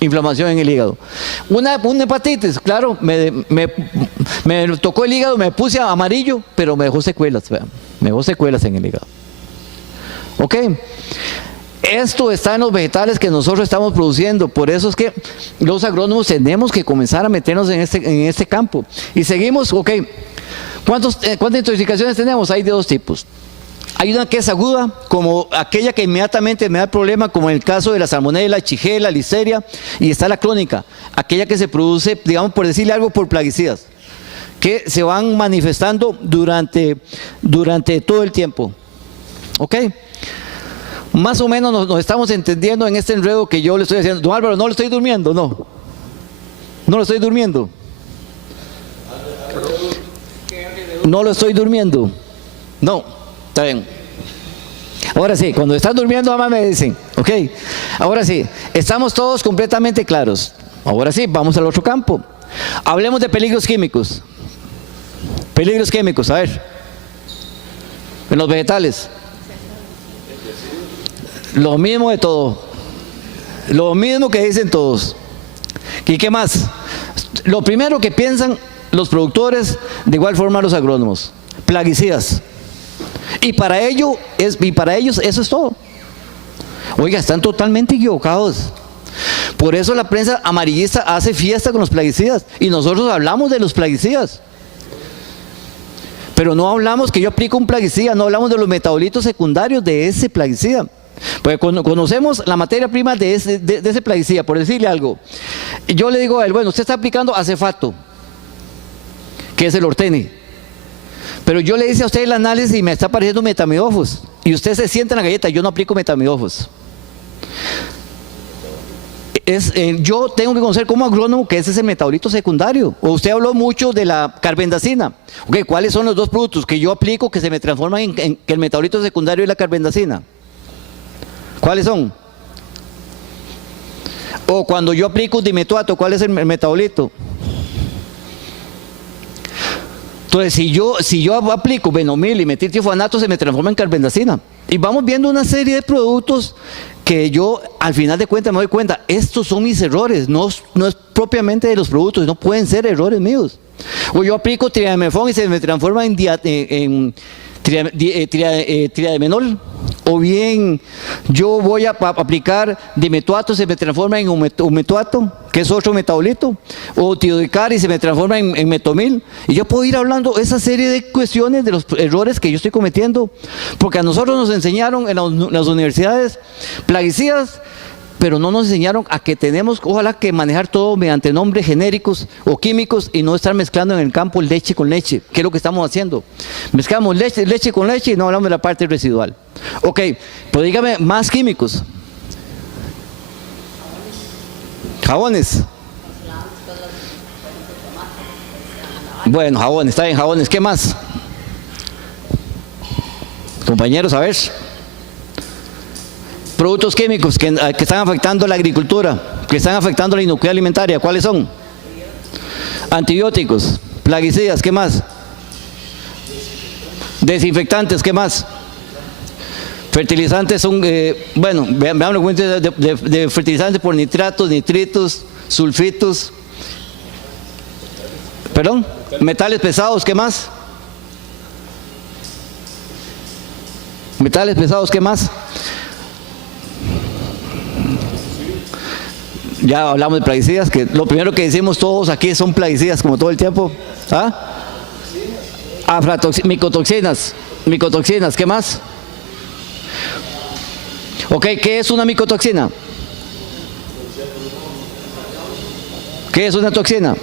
inflamación en el hígado. Una hepatitis, claro, me tocó el hígado, me puse amarillo, pero me dejó secuelas, vean, me dejó secuelas en el hígado. Ok, esto está en los vegetales que nosotros estamos produciendo, por eso es que los agrónomos tenemos que comenzar a meternos en este campo. Y seguimos, ok. ¿Cuántas intoxicaciones tenemos? Hay de 2 tipos. Hay una que es aguda, como aquella que inmediatamente me da problema, como en el caso de la salmonela, shigella, listeria, y está la crónica, aquella que se produce, digamos, por decirle algo, por plaguicidas, que se van manifestando durante todo el tiempo. ¿Ok? Más o menos nos estamos entendiendo en este enredo que yo le estoy haciendo. Don Álvaro, no le estoy durmiendo, no. No lo estoy durmiendo. No lo estoy durmiendo. No, está bien. Ahora sí, cuando están durmiendo, mamá me dicen, ok. Ahora sí, estamos todos completamente claros. Ahora sí, vamos al otro campo. Hablemos de peligros químicos. Peligros químicos, a ver. En los vegetales. Lo mismo de todo. Lo mismo que dicen todos. ¿Y qué más? Lo primero que piensan los productores, de igual forma los agrónomos, plaguicidas. Y para ellos eso es todo. Oiga, están totalmente equivocados. Por eso la prensa amarillista hace fiesta con los plaguicidas. Y nosotros hablamos de los plaguicidas. Pero no hablamos que yo aplico un plaguicida, no hablamos de los metabolitos secundarios de ese plaguicida. Porque conocemos la materia prima de ese plaguicida, por decirle algo. Yo le digo a él, bueno, usted está aplicando acefato, que es el ortene. Pero yo le hice a usted el análisis y me está apareciendo metamidofos. Y usted se sienta en la galleta, yo no aplico metamidofos. Yo tengo que conocer como agrónomo que ese es el metabolito secundario. O usted habló mucho de la carbendazina. Okay, ¿cuáles son los 2 productos que yo aplico que se me transforman en que el metabolito secundario es la carbendazina? ¿Cuáles son? O cuando yo aplico dimetuato, ¿cuál es el metabolito? Entonces, si yo aplico benomil y metiltiofanato, se me transforma en carbendazina. Y vamos viendo una serie de productos que yo, al final de cuentas, me doy cuenta, estos son mis errores, no es propiamente de los productos, no pueden ser errores míos. O yo aplico triadimefón y se me transforma en triadimenol. O bien yo voy a aplicar dimetuato, se me transforma en umetuato, que es otro metabolito, o tiodicar y se me transforma en metomil. Y yo puedo ir hablando esa serie de cuestiones de los errores que yo estoy cometiendo, porque a nosotros nos enseñaron en las universidades plaguicidas, pero no nos enseñaron a que tenemos, ojalá, que manejar todo mediante nombres genéricos o químicos y no estar mezclando en el campo leche con leche, que es lo que estamos haciendo. Mezclamos leche con leche y no hablamos de la parte residual. Ok, pero dígame más químicos. Jabones. Bueno, jabones, está bien, jabones. ¿Qué más? Compañeros, a ver. Productos químicos que están afectando la agricultura, que están afectando la inocuidad alimentaria. ¿Cuáles son? Antibióticos, plaguicidas, ¿qué más? Desinfectantes, ¿qué más? Fertilizantes son, bueno, veamos cuenta de fertilizantes por nitratos, nitritos, sulfitos. ¿Perdón? Metales pesados, ¿qué más? Metales pesados, ¿qué más? Ya hablamos de plaguicidas, que lo primero que decimos todos aquí son plaguicidas, como todo el tiempo. ¿Ah? Micotoxinas, ¿qué más? Ok, ¿qué es una micotoxina? ¿Qué es una toxina?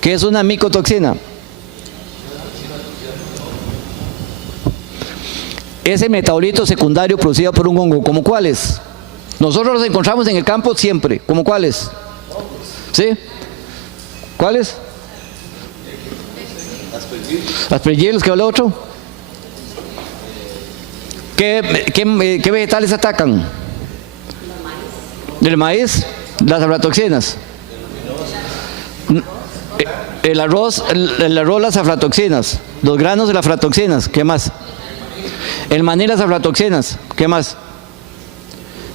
¿Qué es una micotoxina? Ese metabolito secundario producido por un hongo, ¿como cuáles? Nosotros los encontramos en el campo siempre, ¿como cuáles? ¿Sí? ¿Cuáles? Aspergillus, ¿qué habla otro? ¿Qué vegetales atacan? ¿Del maíz? Las aflatoxinas. El arroz, las aflatoxinas. Los granos, las aflatoxinas. ¿Qué más? El maní, las aflatoxinas. ¿Qué más?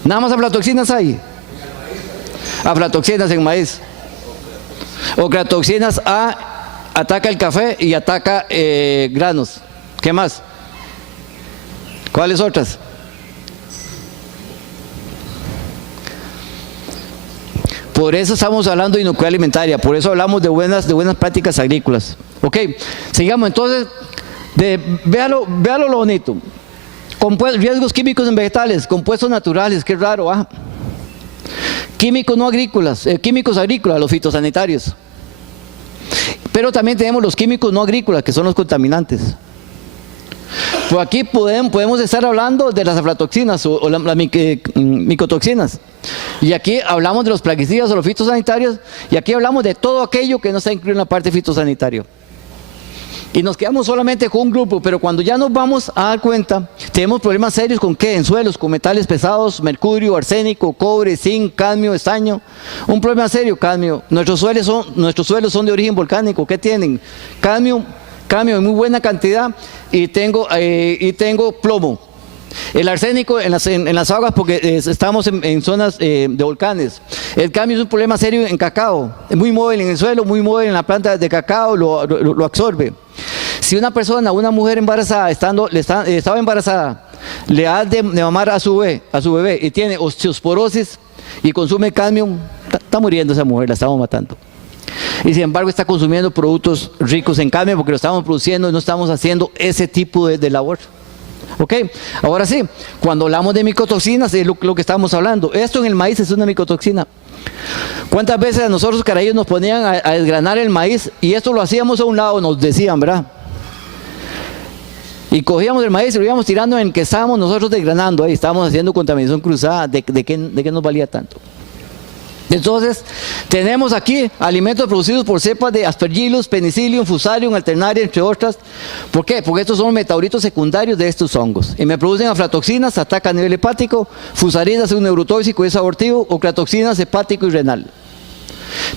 Nada más aflatoxinas hay. Aflatoxinas en maíz. Ocratoxinas ataca el café y ataca granos. ¿Qué más? ¿Cuáles otras? Por eso estamos hablando de inocuidad alimentaria, por eso hablamos de buenas prácticas agrícolas. Ok, sigamos entonces, véalo lo bonito. Riesgos químicos en vegetales, compuestos naturales, qué raro, ¿ah? Químicos no agrícolas, químicos agrícolas, los fitosanitarios. Pero también tenemos los químicos no agrícolas, que son los contaminantes. Pues aquí podemos estar hablando de las aflatoxinas o las micotoxinas. Y aquí hablamos de los plaguicidas o los fitosanitarios. Y aquí hablamos de todo aquello que no está incluido en la parte fitosanitaria. Y nos quedamos solamente con un grupo, pero cuando ya nos vamos a dar cuenta, tenemos problemas serios con ¿qué? En suelos, con metales pesados, mercurio, arsénico, cobre, zinc, cadmio, estaño. Un problema serio, cadmio. Nuestros suelos son de origen volcánico. ¿Qué tienen? Cadmio en muy buena cantidad y tengo plomo. El arsénico en las aguas porque estamos en zonas de volcanes. El cadmio es un problema serio en cacao, es muy móvil en el suelo, muy móvil en la planta de cacao, lo absorbe. Si una mujer embarazada, estaba embarazada, le da de mamar a su bebé y tiene osteosporosis y consume cadmio, está muriendo esa mujer, la estamos matando. Y sin embargo está consumiendo productos ricos en cadmio porque lo estamos produciendo y no estamos haciendo ese tipo de labor. Ok, ahora sí, cuando hablamos de micotoxinas es lo que estamos hablando. Esto en el maíz es una micotoxina. ¿Cuántas veces a nosotros caraíos nos ponían a desgranar el maíz y esto lo hacíamos a un lado, nos decían, ¿verdad? Y cogíamos el maíz y lo íbamos tirando en el que estábamos nosotros desgranando, ahí estábamos haciendo contaminación cruzada, ¿de qué nos valía tanto? Entonces, tenemos aquí alimentos producidos por cepas de Aspergillus, Penicillium, Fusarium, Alternaria, entre otras. ¿Por qué? Porque estos son metabolitos secundarios de estos hongos. Y me producen aflatoxinas, ataca a nivel hepático, fusarinas es un neurotóxico y es abortivo, ocratoxinas hepático y renal.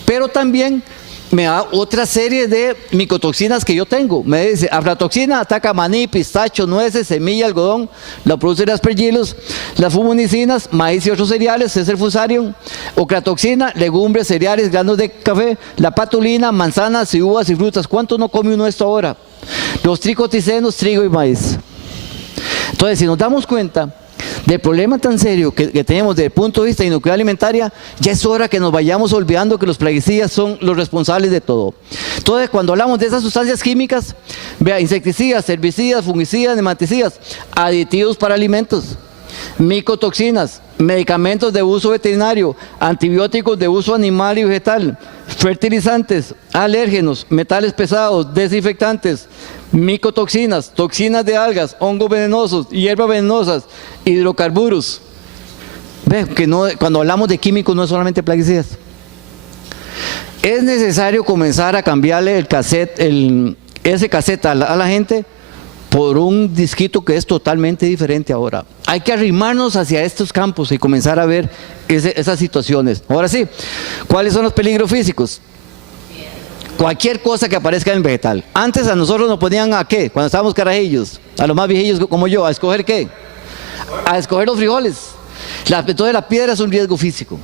Pero también me da otra serie de micotoxinas que yo tengo. Me dice, aflatoxina ataca maní, pistacho, nueces, semilla, algodón, la produce el Aspergillus, las fumonicinas, maíz y otros cereales, es el Fusarium, ocratoxina, legumbres, cereales, granos de café, la patulina, manzanas y uvas y frutas. ¿Cuánto no come uno esto ahora? Los tricoticenos, trigo y maíz. Entonces, si nos damos cuenta del problema tan serio que tenemos desde el punto de vista de inocuidad alimentaria, ya es hora que nos vayamos olvidando que los plaguicidas son los responsables de todo. Entonces, cuando hablamos de esas sustancias químicas, vea, insecticidas, herbicidas, fungicidas, nematicidas, aditivos para alimentos. micotoxinas, medicamentos de uso veterinario, antibióticos de uso animal y vegetal, fertilizantes, alérgenos, metales pesados, desinfectantes, micotoxinas, toxinas de algas, hongos venenosos, hierbas venenosas, hidrocarburos. Ve que no, cuando hablamos de químicos no es solamente plaguicidas. Es necesario comenzar a cambiarle el cassette, ese cassette a la gente por un disquito que es totalmente diferente ahora. Hay que arrimarnos hacia estos campos y comenzar a ver esas situaciones. Ahora sí, ¿cuáles son los peligros físicos? Cualquier cosa que aparezca en el vegetal. Antes a nosotros nos ponían ¿a qué? Cuando estábamos carajillos, a los más viejillos como yo, ¿a escoger qué? A escoger los frijoles. Entonces la piedra es un riesgo físico.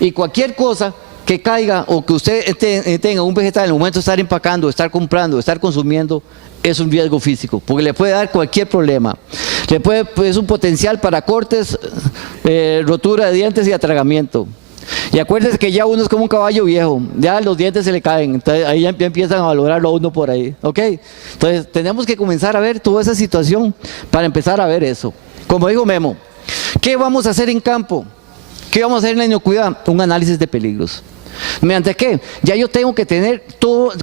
Y cualquier cosa que caiga o que usted tenga un vegetal en el momento de estar empacando, estar comprando, estar consumiendo, es un riesgo físico, porque le puede dar cualquier problema. Es un potencial para cortes, rotura de dientes y atragamiento. Y acuérdense que ya uno es como un caballo viejo, ya los dientes se le caen, entonces ahí ya empiezan a valorarlo a uno por ahí, ¿ok? Entonces tenemos que comenzar a ver toda esa situación para empezar a ver eso. Como dijo Memo, ¿qué vamos a hacer en campo? ¿Qué vamos a hacer en la inocuidad? Un análisis de peligros. ¿Mediante qué? Ya yo tengo que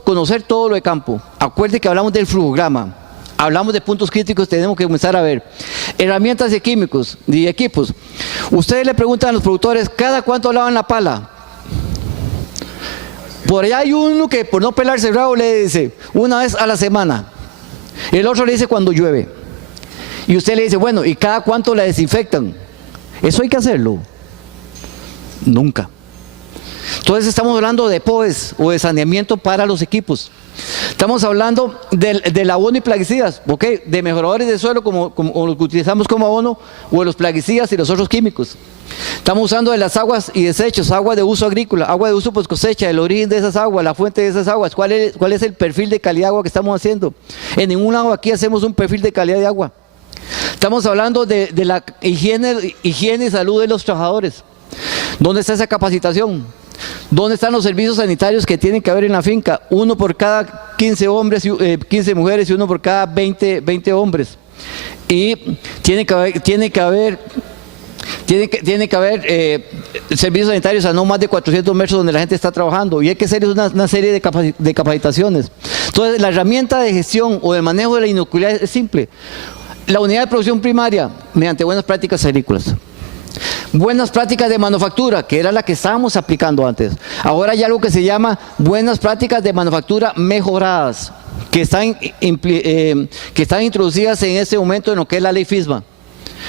conocer todo lo de campo. Acuérdense que hablamos del flujograma, hablamos de puntos críticos, tenemos que comenzar a ver herramientas y químicos y equipos. Ustedes le preguntan a los productores, ¿cada cuánto lavan la pala? Por allá hay uno que por no pelarse el rabo le dice, una vez a la semana. El otro le dice cuando llueve. Y usted le dice, bueno, ¿y cada cuánto la desinfectan? Eso hay que hacerlo. Nunca. Entonces estamos hablando de POEs o de saneamiento para los equipos. Estamos hablando del abono y plaguicidas, ¿ok? De mejoradores de suelo como los que utilizamos como abono, o de los plaguicidas y los otros químicos. Estamos usando de las aguas y desechos, agua de uso agrícola, agua de uso post cosecha, el origen de esas aguas, la fuente de esas aguas, cuál es el perfil de calidad de agua que estamos haciendo. En ningún lado aquí hacemos un perfil de calidad de agua. Estamos hablando de la higiene y salud de los trabajadores. ¿Dónde está esa capacitación? ¿Dónde están los servicios sanitarios que tienen que haber en la finca? Uno por cada 15 mujeres y uno por cada 20 hombres. Y tiene que haber servicios sanitarios a no más de 400 metros donde la gente está trabajando, y hay que hacer una serie de capacitaciones. Entonces la herramienta de gestión o de manejo de la inocuidad es simple. La unidad de producción primaria, mediante buenas prácticas agrícolas. Buenas prácticas de manufactura, que era la que estábamos aplicando antes. Ahora hay algo que se llama buenas prácticas de manufactura mejoradas, que están introducidas en este momento en lo que es la ley FISMA.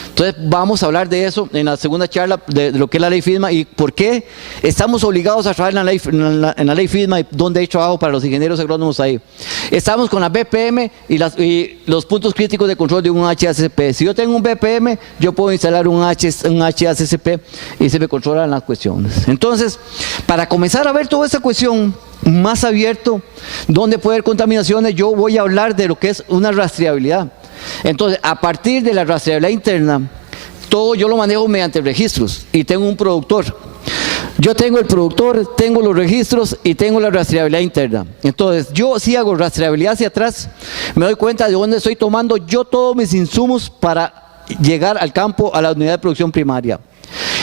Entonces vamos a hablar de eso en la segunda charla, de lo que es la ley FISMA y por qué estamos obligados a trabajar en la ley FISMA y dónde hay trabajo para los ingenieros agrónomos ahí. Estamos con la BPM y los puntos críticos de control de un HACCP. Si yo tengo un BPM, yo puedo instalar un HACCP y se me controlan las cuestiones. Entonces, para comenzar a ver toda esa cuestión más abierto, donde puede haber contaminaciones, yo voy a hablar de lo que es una rastreabilidad. Entonces, a partir de la rastreabilidad interna, todo yo lo manejo mediante registros y tengo un productor. Yo tengo el productor, tengo los registros y tengo la rastreabilidad interna. Entonces, yo si hago rastreabilidad hacia atrás, me doy cuenta de dónde estoy tomando yo todos mis insumos para llegar al campo, a la unidad de producción primaria.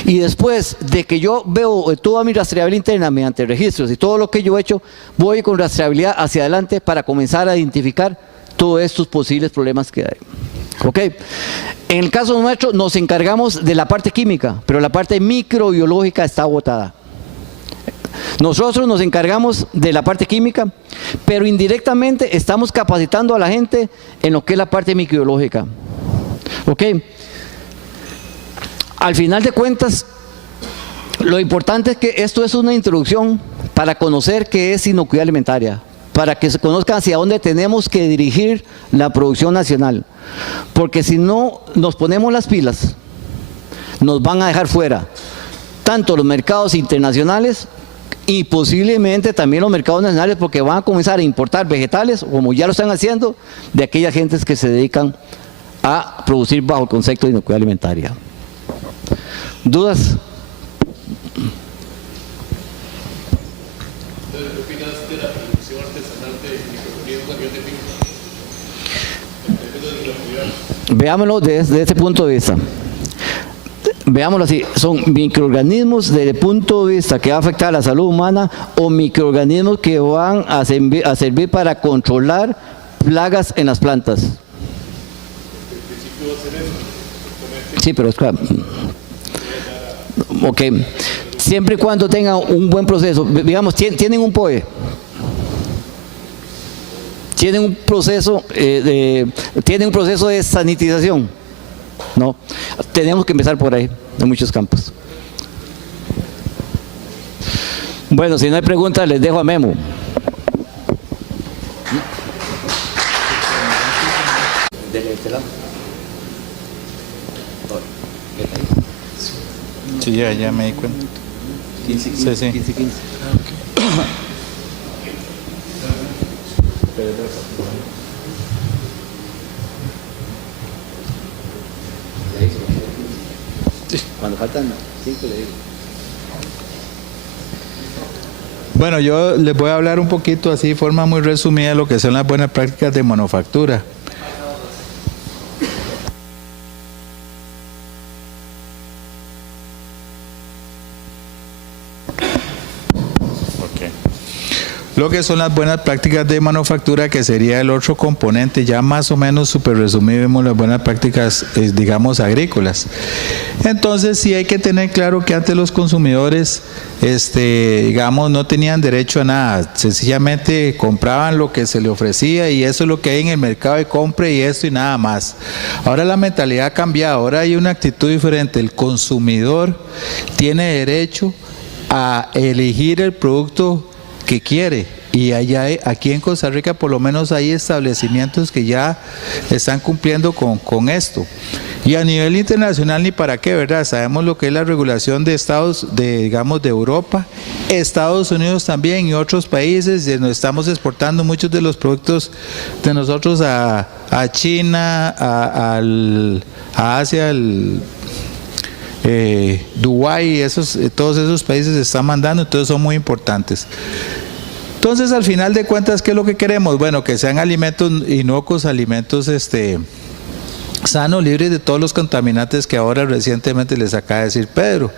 Y después de que yo veo toda mi rastreabilidad interna mediante registros y todo lo que yo he hecho, voy con rastreabilidad hacia adelante para comenzar a identificar todos estos posibles problemas que hay. ¿Ok? En el caso nuestro nos encargamos de la parte química, pero la parte microbiológica está botada. Nosotros nos encargamos de la parte química, pero indirectamente estamos capacitando a la gente en lo que es la parte microbiológica. ¿Ok? Al final de cuentas, lo importante es que esto es una introducción para conocer qué es inocuidad alimentaria, para que se conozca hacia dónde tenemos que dirigir la producción nacional. Porque si no nos ponemos las pilas, nos van a dejar fuera tanto los mercados internacionales y posiblemente también los mercados nacionales, porque van a comenzar a importar vegetales, como ya lo están haciendo, de aquellas gentes que se dedican a producir bajo el concepto de inocuidad alimentaria. ¿Dudas? ¿Qué opinas de la producción artesanal de microorganismos a nivel de finca? Veámoslo desde este punto de vista. veámoslo así, son microorganismos desde el punto de vista que va a afectar a la salud humana o microorganismos que van a servir para controlar plagas en las plantas. Sí, pero es claro. Ok. Siempre y cuando tengan un buen proceso, digamos, tienen un POE, tienen un proceso de sanitización, ¿no? Tenemos que empezar por ahí, en muchos campos. Bueno, si no hay preguntas, les dejo a Memo. Sí, ya me di cuenta. 15, Sí, sí. 15. Cuando faltan 5 le digo. Bueno, yo les voy a hablar un poquito así de forma muy resumida de lo que son las buenas prácticas de manufactura. Lo que son las buenas prácticas de manufactura, que sería el otro componente, ya más o menos súper resumido, vemos las buenas prácticas, digamos, agrícolas. Entonces, sí hay que tener claro que antes los consumidores, digamos, no tenían derecho a nada, sencillamente compraban lo que se le ofrecía y eso es lo que hay en el mercado de compra y esto y nada más. Ahora la mentalidad ha cambiado, ahora hay una actitud diferente, el consumidor tiene derecho a elegir el producto que quiere y allá aquí en Costa Rica por lo menos hay establecimientos que ya están cumpliendo con esto y a nivel internacional ni para qué, ¿verdad? Sabemos lo que es la regulación de digamos de Europa, Estados Unidos también y otros países donde estamos exportando muchos de los productos de nosotros a China, a Asia, Dubái, todos esos países se están mandando, entonces son muy importantes. Entonces, al final de cuentas, ¿qué es lo que queremos? Bueno, que sean alimentos inocuos, alimentos sanos, libres de todos los contaminantes que ahora recientemente les acaba de decir Pedro.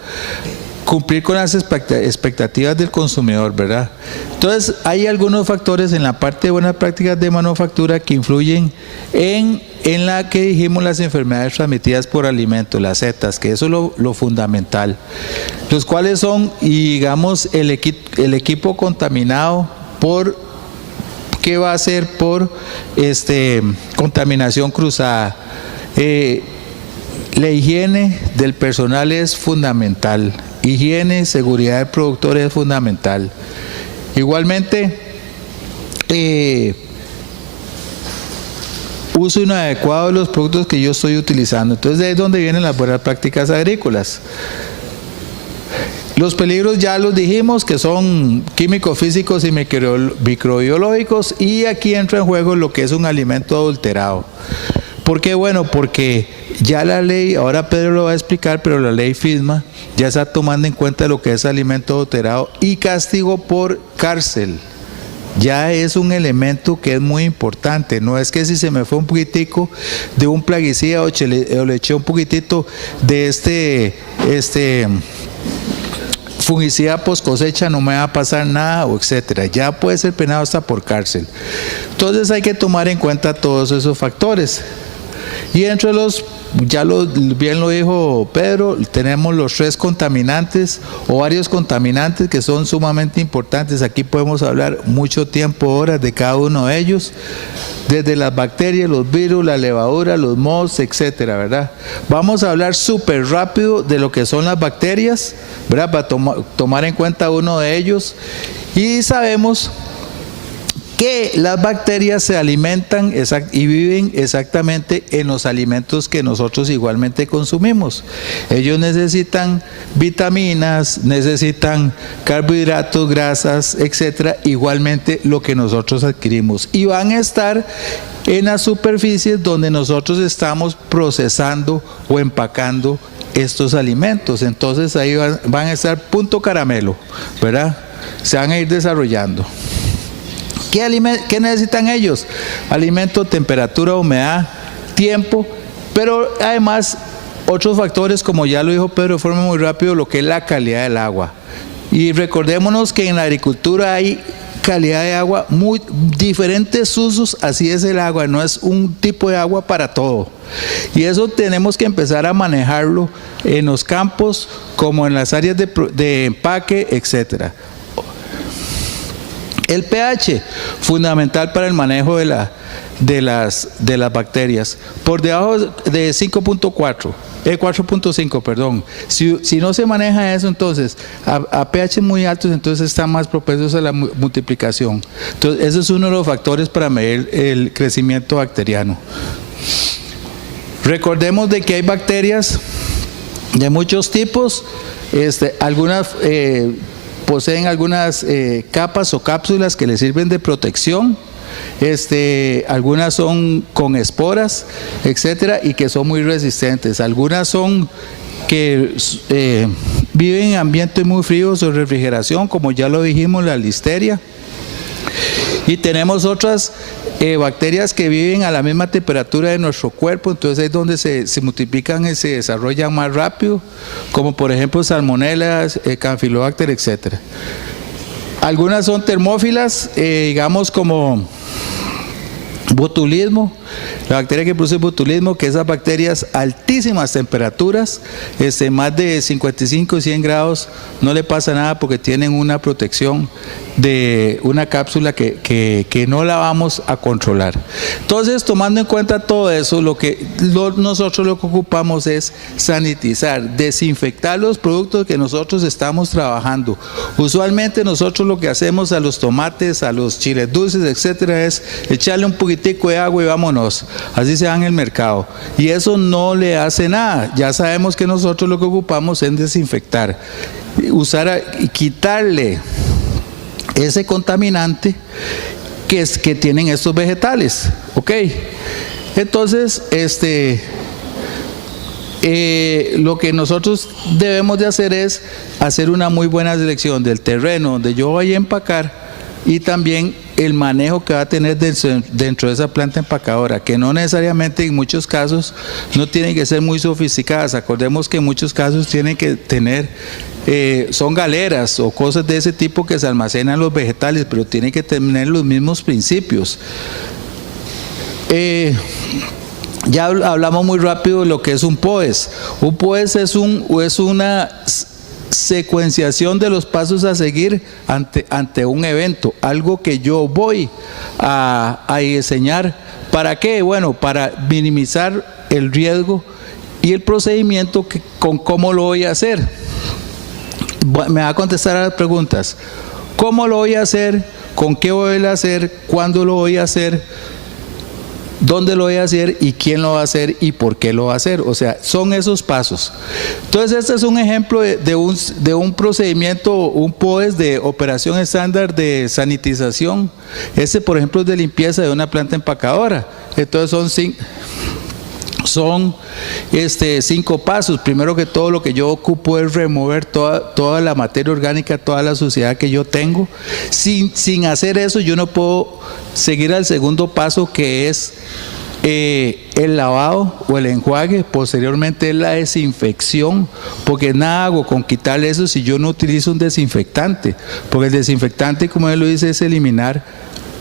Cumplir con las expectativas del consumidor, ¿verdad? Entonces, hay algunos factores en la parte de buenas prácticas de manufactura que influyen en la que dijimos las enfermedades transmitidas por alimentos, las zetas, que eso es lo fundamental. Los cuales son, digamos, el equipo contaminado ¿qué va a ser? Por contaminación cruzada. La higiene del personal es fundamental. Higiene, seguridad del productor es fundamental. Igualmente, uso inadecuado de los productos que yo estoy utilizando. Entonces, de ahí es donde vienen las buenas prácticas agrícolas. Los peligros ya los dijimos, que son químicos, físicos y microbiológicos, y aquí entra en juego lo que es un alimento adulterado. ¿Por qué? Bueno, porque ya la ley, ahora Pedro lo va a explicar, pero la ley FISMA ya está tomando en cuenta lo que es alimento adulterado y castigo por cárcel. Ya es un elemento que es muy importante. No es que si se me fue un poquitico de un plaguicida o le eché un poquitito de fungicida post cosecha, no me va a pasar nada, o etcétera. Ya puede ser penado hasta por cárcel. Entonces hay que tomar en cuenta todos esos factores. Y entre bien lo dijo Pedro, tenemos los 3 contaminantes o varios contaminantes que son sumamente importantes. Aquí podemos hablar mucho tiempo, horas de cada uno de ellos, desde las bacterias, los virus, la levadura, los mohos, etcétera, ¿verdad? Vamos a hablar súper rápido de lo que son las bacterias, ¿verdad? Para tomar en cuenta uno de ellos. Y sabemos que las bacterias se alimentan y viven exactamente en los alimentos que nosotros igualmente consumimos. Ellos necesitan vitaminas, necesitan carbohidratos, grasas, etcétera, igualmente lo que nosotros adquirimos. Y van a estar en las superficies donde nosotros estamos procesando o empacando estos alimentos. Entonces ahí van a estar punto caramelo, ¿verdad? Se van a ir desarrollando. ¿Qué necesitan ellos? Alimento, temperatura, humedad, tiempo, pero además Otros factores, como ya lo dijo Pedro de forma muy rápido, lo que es la calidad del agua. Y recordémonos que en la agricultura hay calidad de agua, muy diferentes usos, así es el agua, no es un tipo de agua para todo. Y eso tenemos que empezar a manejarlo en los campos, como en las áreas de empaque, etcétera. El pH, fundamental para el manejo de las bacterias, por debajo de 5.4. 4.5, perdón. Si no se maneja eso, entonces a pH muy altos, entonces están más propensos a la multiplicación. Entonces, ese es uno de los factores para medir el crecimiento bacteriano. Recordemos de que hay bacterias de muchos tipos, algunas poseen algunas capas o cápsulas que les sirven de protección. Algunas son con esporas, etcétera, y que son muy resistentes. Algunas son que viven en ambientes muy fríos o refrigeración, como ya lo dijimos, la listeria. Y tenemos otras bacterias que viven a la misma temperatura de nuestro cuerpo, entonces ahí es donde se multiplican y se desarrollan más rápido, como por ejemplo salmonelas, campylobacter, etcétera. Algunas son termófilas, digamos como botulismo, la bacteria que produce botulismo, que esas bacterias a altísimas temperaturas, más de 55 y 100 grados, no le pasa nada porque tienen una protección de una cápsula que no la vamos a controlar. Entonces, tomando en cuenta todo eso, nosotros lo que ocupamos es sanitizar, desinfectar los productos que nosotros estamos trabajando. Usualmente nosotros lo que hacemos a los tomates, a los chiles dulces, etcétera, es echarle un poquitico de agua y vámonos. Así se va en el mercado. Y eso no le hace nada. Ya sabemos que nosotros lo que ocupamos es desinfectar, y quitarle ese contaminante que tienen estos vegetales, ¿ok? Entonces, lo que nosotros debemos de hacer es hacer una muy buena selección del terreno donde yo voy a empacar y también el manejo que va a tener dentro de esa planta empacadora, que no necesariamente en muchos casos no tienen que ser muy sofisticadas. Acordemos que en muchos casos tienen que tener son galeras o cosas de ese tipo que se almacenan los vegetales, pero tienen que tener los mismos principios. Ya hablamos muy rápido de lo que es un POES. Un POES es una secuenciación de los pasos a seguir ante un evento, algo que yo voy a diseñar. ¿Para qué? Bueno, para minimizar el riesgo y el procedimiento con cómo lo voy a hacer. Me va a contestar a las preguntas. ¿Cómo lo voy a hacer? ¿Con qué voy a hacer? ¿Cuándo lo voy a hacer? ¿Dónde lo voy a hacer? ¿Y quién lo va a hacer? ¿Y por qué lo va a hacer? O sea, son esos pasos. Entonces, este es un ejemplo de un procedimiento, un POES de operación estándar de sanitización. Por ejemplo, es de limpieza de una planta empacadora. Entonces, son 5 pasos. Primero que todo, lo que yo ocupo es remover toda la materia orgánica, toda la suciedad que yo tengo. Sin hacer eso, yo no puedo seguir al segundo paso, que es el lavado o el enjuague. Posteriormente la desinfección, porque nada hago con quitarle eso si yo no utilizo un desinfectante, porque el desinfectante, como él lo dice, es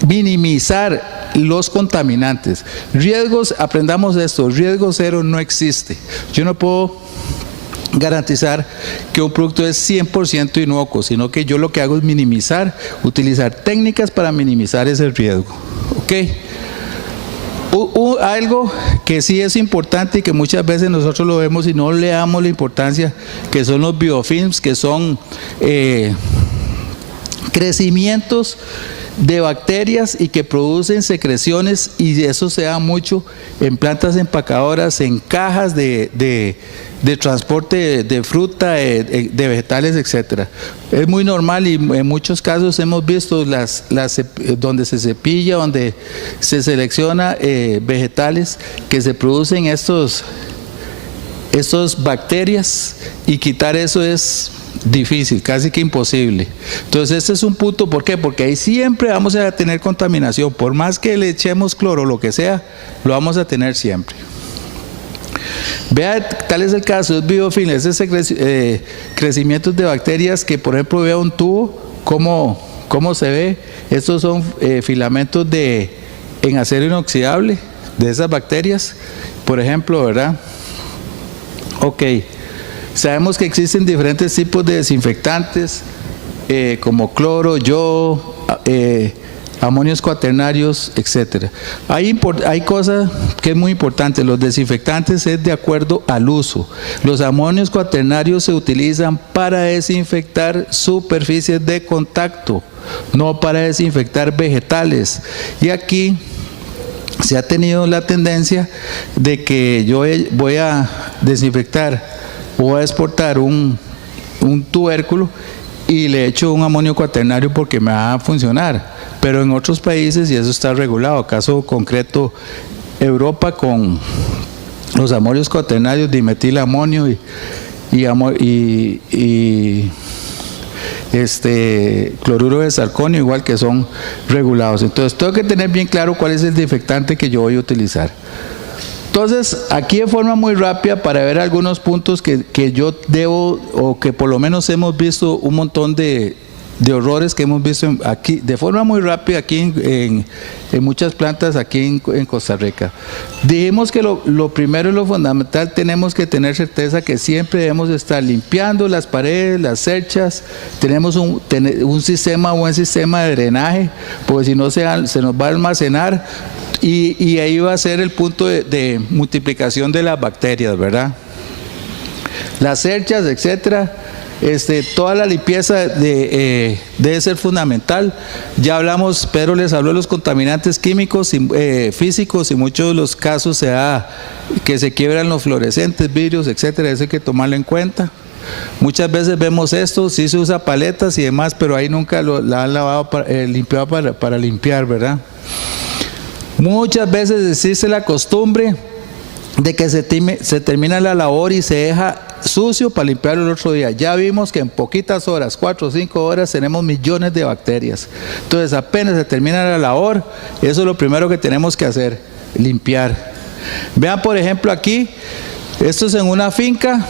minimizar los contaminantes. Riesgos, aprendamos esto, riesgo cero no existe. Yo no puedo garantizar que un producto es 100% inocuo, sino que yo lo que hago es utilizar técnicas para minimizar ese riesgo. ¿Ok? Algo que sí es importante y que muchas veces nosotros lo vemos y no le damos la importancia, que son los biofilms, que son crecimientos de bacterias y que producen secreciones, y eso se da mucho en plantas empacadoras, en cajas de transporte de fruta, de vegetales, etcétera. Es muy normal y en muchos casos hemos visto donde se cepilla, donde se selecciona vegetales, que se producen estos bacterias, y quitar eso es difícil, casi que imposible. Entonces este es un punto. ¿Por qué? Porque ahí siempre vamos a tener contaminación, por más que le echemos cloro o lo que sea, lo vamos a tener siempre. Vea, tal es el caso, es biofilm, es ese crecimiento de bacterias que, por ejemplo, vea un tubo, cómo se ve. Estos son filamentos en acero inoxidable de esas bacterias, por ejemplo, ¿verdad? Ok, sabemos que existen diferentes tipos de desinfectantes, como cloro, yodo, amonios cuaternarios, etc. Hay cosas que es muy importante. Los desinfectantes es de acuerdo al uso. Los amonios cuaternarios se utilizan para desinfectar superficies de contacto, no para desinfectar vegetales. Y aquí se ha tenido la tendencia de que yo voy a desinfectar o a exportar un tubérculo y le echo un amonio cuaternario porque me va a funcionar. Pero en otros países, y eso está regulado, caso concreto, Europa con los amonios cuaternarios, dimetilamonio y cloruro de zirconio, igual, que son regulados. Entonces tengo que tener bien claro cuál es el desinfectante que yo voy a utilizar. Entonces, aquí de forma muy rápida, para ver algunos puntos que yo debo, o que por lo menos hemos visto un montón de horrores que hemos visto aquí, de forma muy rápida, aquí en muchas plantas aquí en Costa Rica. Dijimos que lo primero y lo fundamental, tenemos que tener certeza que siempre debemos estar limpiando las paredes, las cerchas, tenemos un buen sistema de drenaje, porque si no se nos va a almacenar, y ahí va a ser el punto de multiplicación de las bacterias, ¿verdad? Las cerchas, etcétera. Toda la limpieza debe ser fundamental. Ya hablamos, Pedro les habló de los contaminantes químicos y físicos, y muchos de los casos se da que se quiebran los fluorescentes, vidrios, etcétera. Eso hay que tomarlo en cuenta. Muchas veces vemos esto, sí se usa paletas y demás, pero ahí nunca la han lavado, limpiado para limpiar, ¿verdad? Muchas veces existe la costumbre de que se termina la labor y se deja sucio para limpiarlo el otro día. Ya vimos que en poquitas horas, 4 o 5 horas, tenemos millones de bacterias. Entonces, apenas se termina la labor, eso es lo primero que tenemos que hacer, limpiar. Vean, por ejemplo, aquí, esto es en una finca,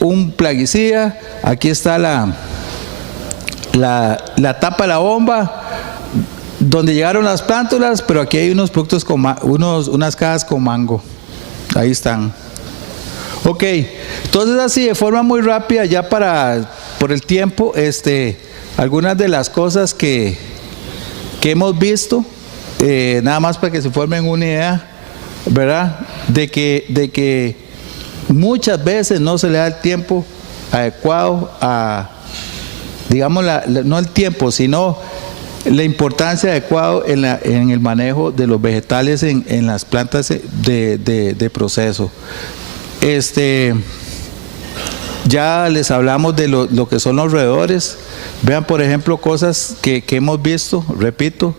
un plaguicida. Aquí está la tapa de la bomba, donde llegaron las plántulas, pero aquí hay unos productos unas cajas con mango. Ahí están. Ok, entonces así de forma muy rápida, ya por el tiempo, algunas de las cosas que hemos visto, nada más para que se formen una idea, ¿verdad? De que muchas veces no se le da el tiempo adecuado a, digamos, no el tiempo, sino la importancia adecuada en el manejo de los vegetales en las plantas de proceso. Ya les hablamos de lo que son los roedores. Vean, por ejemplo, cosas que hemos visto, repito,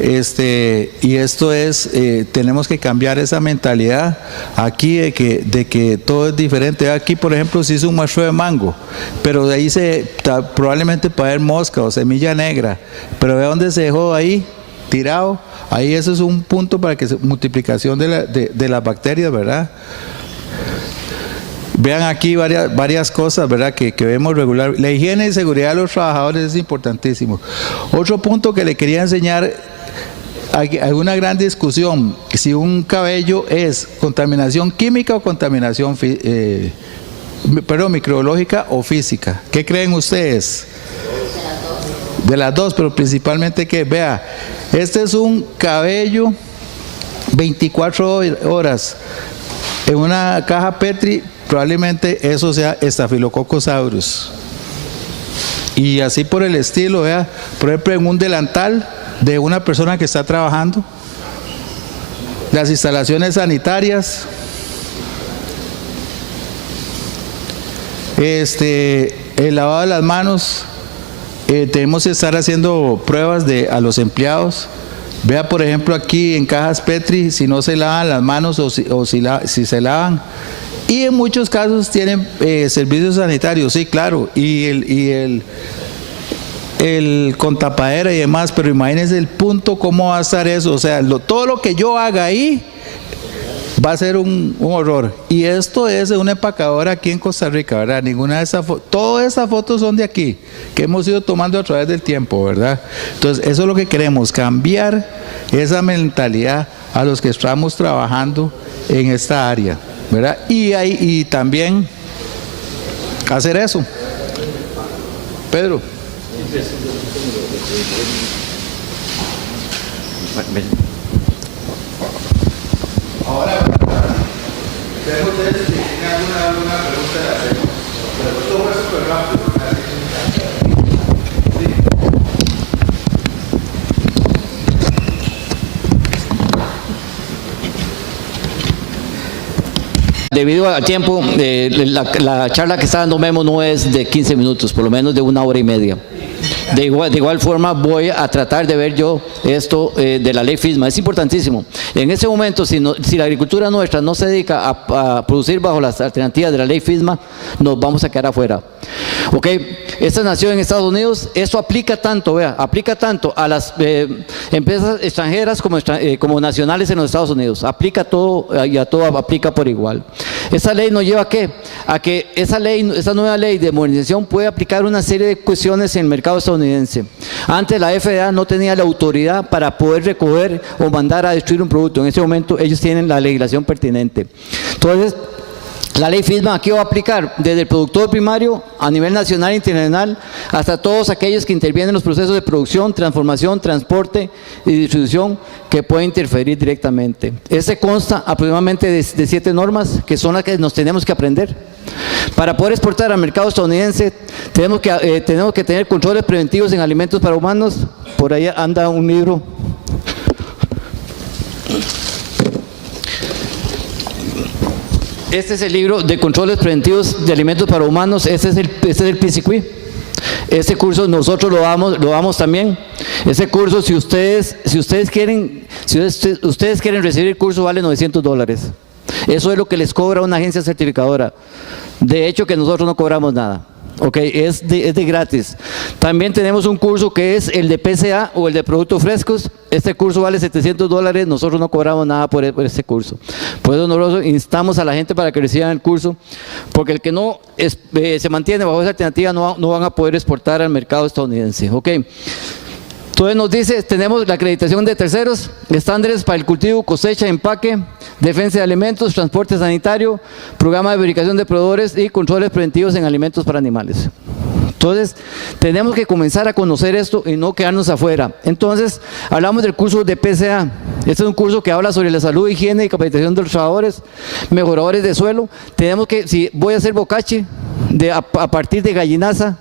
y esto es, tenemos que cambiar esa mentalidad aquí de que todo es diferente. Aquí, por ejemplo, se hizo un muestreo de mango, pero de ahí probablemente puede haber mosca o semilla negra, pero ve dónde se dejó ahí tirado. Ahí eso es un punto para que multiplicación de las bacterias, ¿verdad? Vean aquí varias cosas, ¿verdad? Que vemos regular. La higiene y seguridad de los trabajadores es importantísimo. Otro punto que le quería enseñar, hay una gran discusión si un cabello es contaminación química o contaminación microbiológica o física. ¿Qué creen ustedes? De las dos, pero principalmente que, vea, este es un cabello 24 horas en una caja Petri. Probablemente eso sea Staphylococcus aureus. Y así por el estilo, vea, por ejemplo, en un delantal de una persona que está trabajando, las instalaciones sanitarias, el lavado de las manos, tenemos que estar haciendo pruebas a los empleados. Vea, por ejemplo, aquí en cajas Petri, si no se lavan las manos o si se lavan. Y en muchos casos tienen servicios sanitarios, sí, claro, y el con tapadera y demás, pero imagínense el punto, cómo va a estar eso. O sea, todo lo que yo haga ahí va a ser un horror. Y esto es de una empacadora aquí en Costa Rica, ¿verdad? Ninguna de esas todas esas fotos son de aquí, que hemos ido tomando a través del tiempo, ¿verdad? Entonces, eso es lo que queremos, cambiar esa mentalidad a los que estamos trabajando en esta área, ¿verdad? Y también hacer eso. Pedro. Ahora, tenemos ustedes si tienen alguna pregunta de hacer, pero todo es súper rápido. Debido al tiempo, la charla que está dando Memo no es de 15 minutos, por lo menos de 1 hora y media. De igual forma voy a tratar de ver yo esto de la ley FISMA. Es importantísimo. En ese momento, si la agricultura nuestra no se dedica a producir bajo las alternativas de la ley FISMA, nos vamos a quedar afuera. ¿Ok? Esta nació en Estados Unidos. Esto aplica tanto, vea, aplica tanto a las empresas extranjeras como nacionales en los Estados Unidos. Aplica todo y a todo aplica por igual. Esa ley nos lleva ¿a qué? A que esa nueva ley de modernización puede aplicar una serie de cuestiones en el mercado estadounidense. Antes la FDA no tenía la autoridad para poder recoger o mandar a destruir un producto. En ese momento ellos tienen la legislación pertinente. Entonces, la ley FISMA aquí va a aplicar desde el productor primario a nivel nacional e internacional hasta todos aquellos que intervienen en los procesos de producción, transformación, transporte y distribución que pueden interferir directamente. Ese consta aproximadamente de 7 normas que son las que nos tenemos que aprender. Para poder exportar al mercado estadounidense tenemos que tener controles preventivos en alimentos para humanos. Por ahí anda un libro. Este es el libro de controles preventivos de alimentos para humanos. Este es el PCQ. Ese curso nosotros lo damos también. Ese curso, si ustedes quieren recibir el curso, vale $900. Eso es lo que les cobra una agencia certificadora. De hecho, que nosotros no cobramos nada. Ok, es de gratis. También tenemos un curso que es el de PCA o el de productos frescos. Este curso vale $700. Nosotros no cobramos nada por este curso. Por eso nosotros instamos a la gente para que reciban el curso, porque el que no se mantiene bajo esa alternativa no van a poder exportar al mercado estadounidense. Ok. Entonces nos dice, tenemos la acreditación de terceros, estándares para el cultivo, cosecha, empaque, defensa de alimentos, transporte sanitario, programa de verificación de proveedores y controles preventivos en alimentos para animales. Entonces, tenemos que comenzar a conocer esto y no quedarnos afuera. Entonces, hablamos del curso de PCA. Este es un curso que habla sobre la salud, higiene y capacitación de los trabajadores, mejoradores de suelo. Tenemos que, si voy a hacer bocache a partir de gallinaza,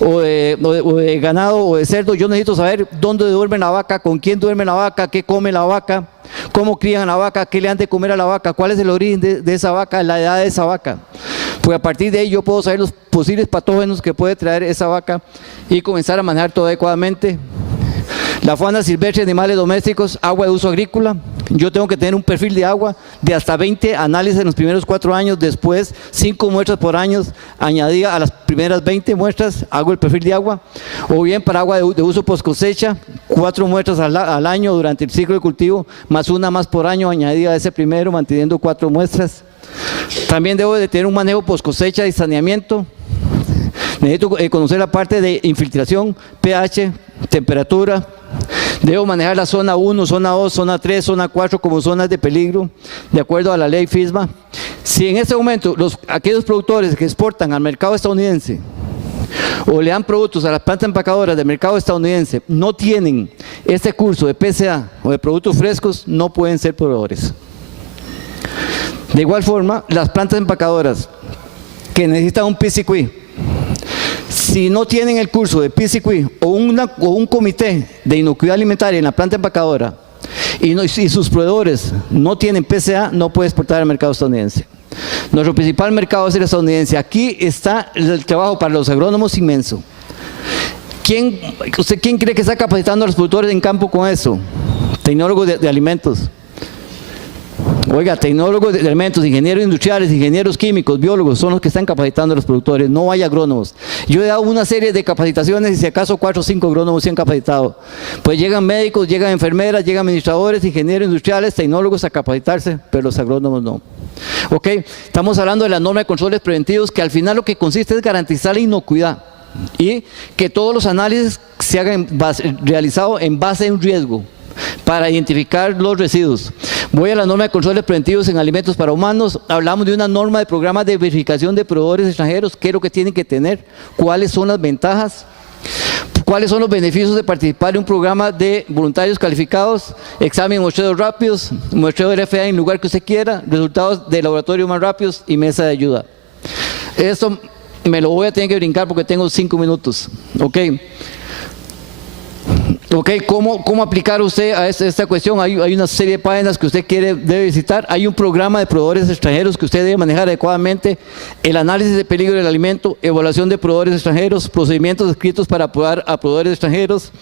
o de ganado o de cerdo, yo necesito saber dónde duerme la vaca, con quién duerme la vaca, qué come la vaca, cómo crían la vaca, qué le han de comer a la vaca, cuál es el origen de esa vaca, la edad de esa vaca. Pues a partir de ahí yo puedo saber los posibles patógenos que puede traer esa vaca y comenzar a manejar todo adecuadamente. La fauna silvestre, animales domésticos, agua de uso agrícola. Yo tengo que tener un perfil de agua de hasta 20 análisis en los primeros 4 años, después 5 muestras por año, añadida a las primeras 20 muestras, hago el perfil de agua. O bien para agua de uso post cosecha, 4 muestras al año durante el ciclo de cultivo, más una más por año, añadida a ese primero, manteniendo 4 muestras. También debo de tener un manejo post cosecha y saneamiento. Necesito conocer la parte de infiltración, pH, temperatura. Debo manejar la zona 1, zona 2, zona 3, zona 4 como zonas de peligro, de acuerdo a la ley FISMA. Si en este momento aquellos productores que exportan al mercado estadounidense o le dan productos a las plantas empacadoras del mercado estadounidense no tienen este curso de PCA o de productos frescos, no pueden ser proveedores. De igual forma, las plantas empacadoras que necesitan un PCQ, si no tienen el curso de PCQ o un comité de inocuidad alimentaria en la planta empacadora y sus proveedores no tienen PCA, no puede exportar al mercado estadounidense. Nuestro principal mercado es el estadounidense. Aquí está el trabajo para los agrónomos inmenso. ¿Quién cree que está capacitando a los productores en campo con eso? Tecnólogos de alimentos. Oiga, tecnólogos de alimentos, ingenieros industriales, ingenieros químicos, biólogos, son los que están capacitando a los productores, no hay agrónomos. Yo he dado una serie de capacitaciones y si acaso 4 o 5 agrónomos se han capacitado. Pues llegan médicos, llegan enfermeras, llegan administradores, ingenieros industriales, tecnólogos a capacitarse, pero los agrónomos no. Ok, estamos hablando de la norma de controles preventivos que al final lo que consiste es garantizar la inocuidad y que todos los análisis se hagan realizados en base a un riesgo para identificar los residuos. Voy a la norma de controles preventivos en alimentos para humanos. Hablamos de una norma de programas de verificación de proveedores extranjeros, qué es lo que tienen que tener, cuáles son las ventajas, cuáles son los beneficios de participar en un programa de voluntarios calificados, examen de muestreos rápidos, muestreo de RFA en el lugar que usted quiera, resultados de laboratorio más rápidos y mesa de ayuda. Esto me lo voy a tener que brincar porque tengo 5 minutos. Ok, ¿cómo aplicar usted a esta cuestión? Hay una serie de páginas que usted debe visitar. Hay un programa de proveedores extranjeros que usted debe manejar adecuadamente. El análisis de peligro del alimento, evaluación de proveedores extranjeros, procedimientos escritos para aprobar a proveedores extranjeros,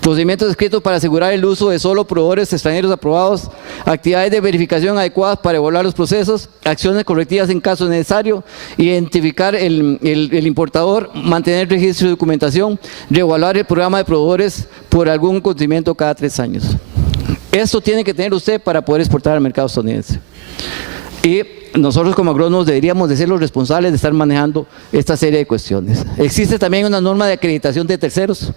procedimientos escritos para asegurar el uso de solo proveedores extranjeros aprobados, actividades de verificación adecuadas para evaluar los procesos, acciones correctivas en caso necesario, identificar el importador, mantener registro de documentación, reevaluar el programa de proveedores por algún acontecimiento cada 3 años. Esto tiene que tener usted para poder exportar al mercado estadounidense. Y nosotros como agrónomos deberíamos de ser los responsables de estar manejando esta serie de cuestiones. Existe también una norma de acreditación de terceros.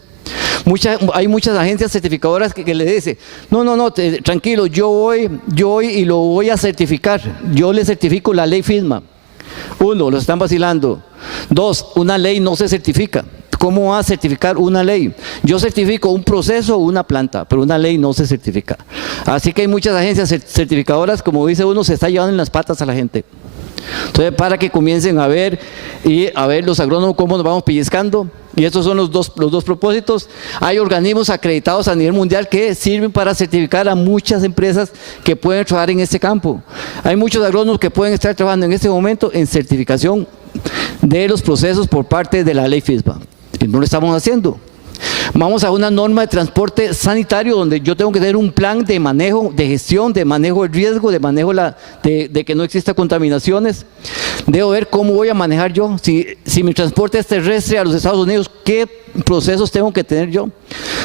Hay muchas agencias certificadoras que le dicen, no, tranquilo, yo voy y lo voy a certificar. Yo le certifico la ley FISMA. 1, los están vacilando. 2, una ley no se certifica. ¿Cómo va a certificar una ley? Yo certifico un proceso o una planta, pero una ley no se certifica. Así que hay muchas agencias certificadoras, como dice uno, se está llevando en las patas a la gente. Entonces, para que comiencen a ver los agrónomos cómo nos vamos pellizcando, y estos son los dos propósitos. Hay organismos acreditados a nivel mundial que sirven para certificar a muchas empresas que pueden trabajar en este campo. Hay muchos agrónomos que pueden estar trabajando en este momento en certificación de los procesos por parte de la ley FISMA. Y no lo estamos haciendo. Vamos a una norma de transporte sanitario donde yo tengo que tener un plan de manejo, de gestión, de manejo del riesgo, de manejo de que no exista contaminaciones. Debo ver cómo voy a manejar yo, si mi transporte es terrestre a los Estados Unidos, qué procesos tengo que tener yo.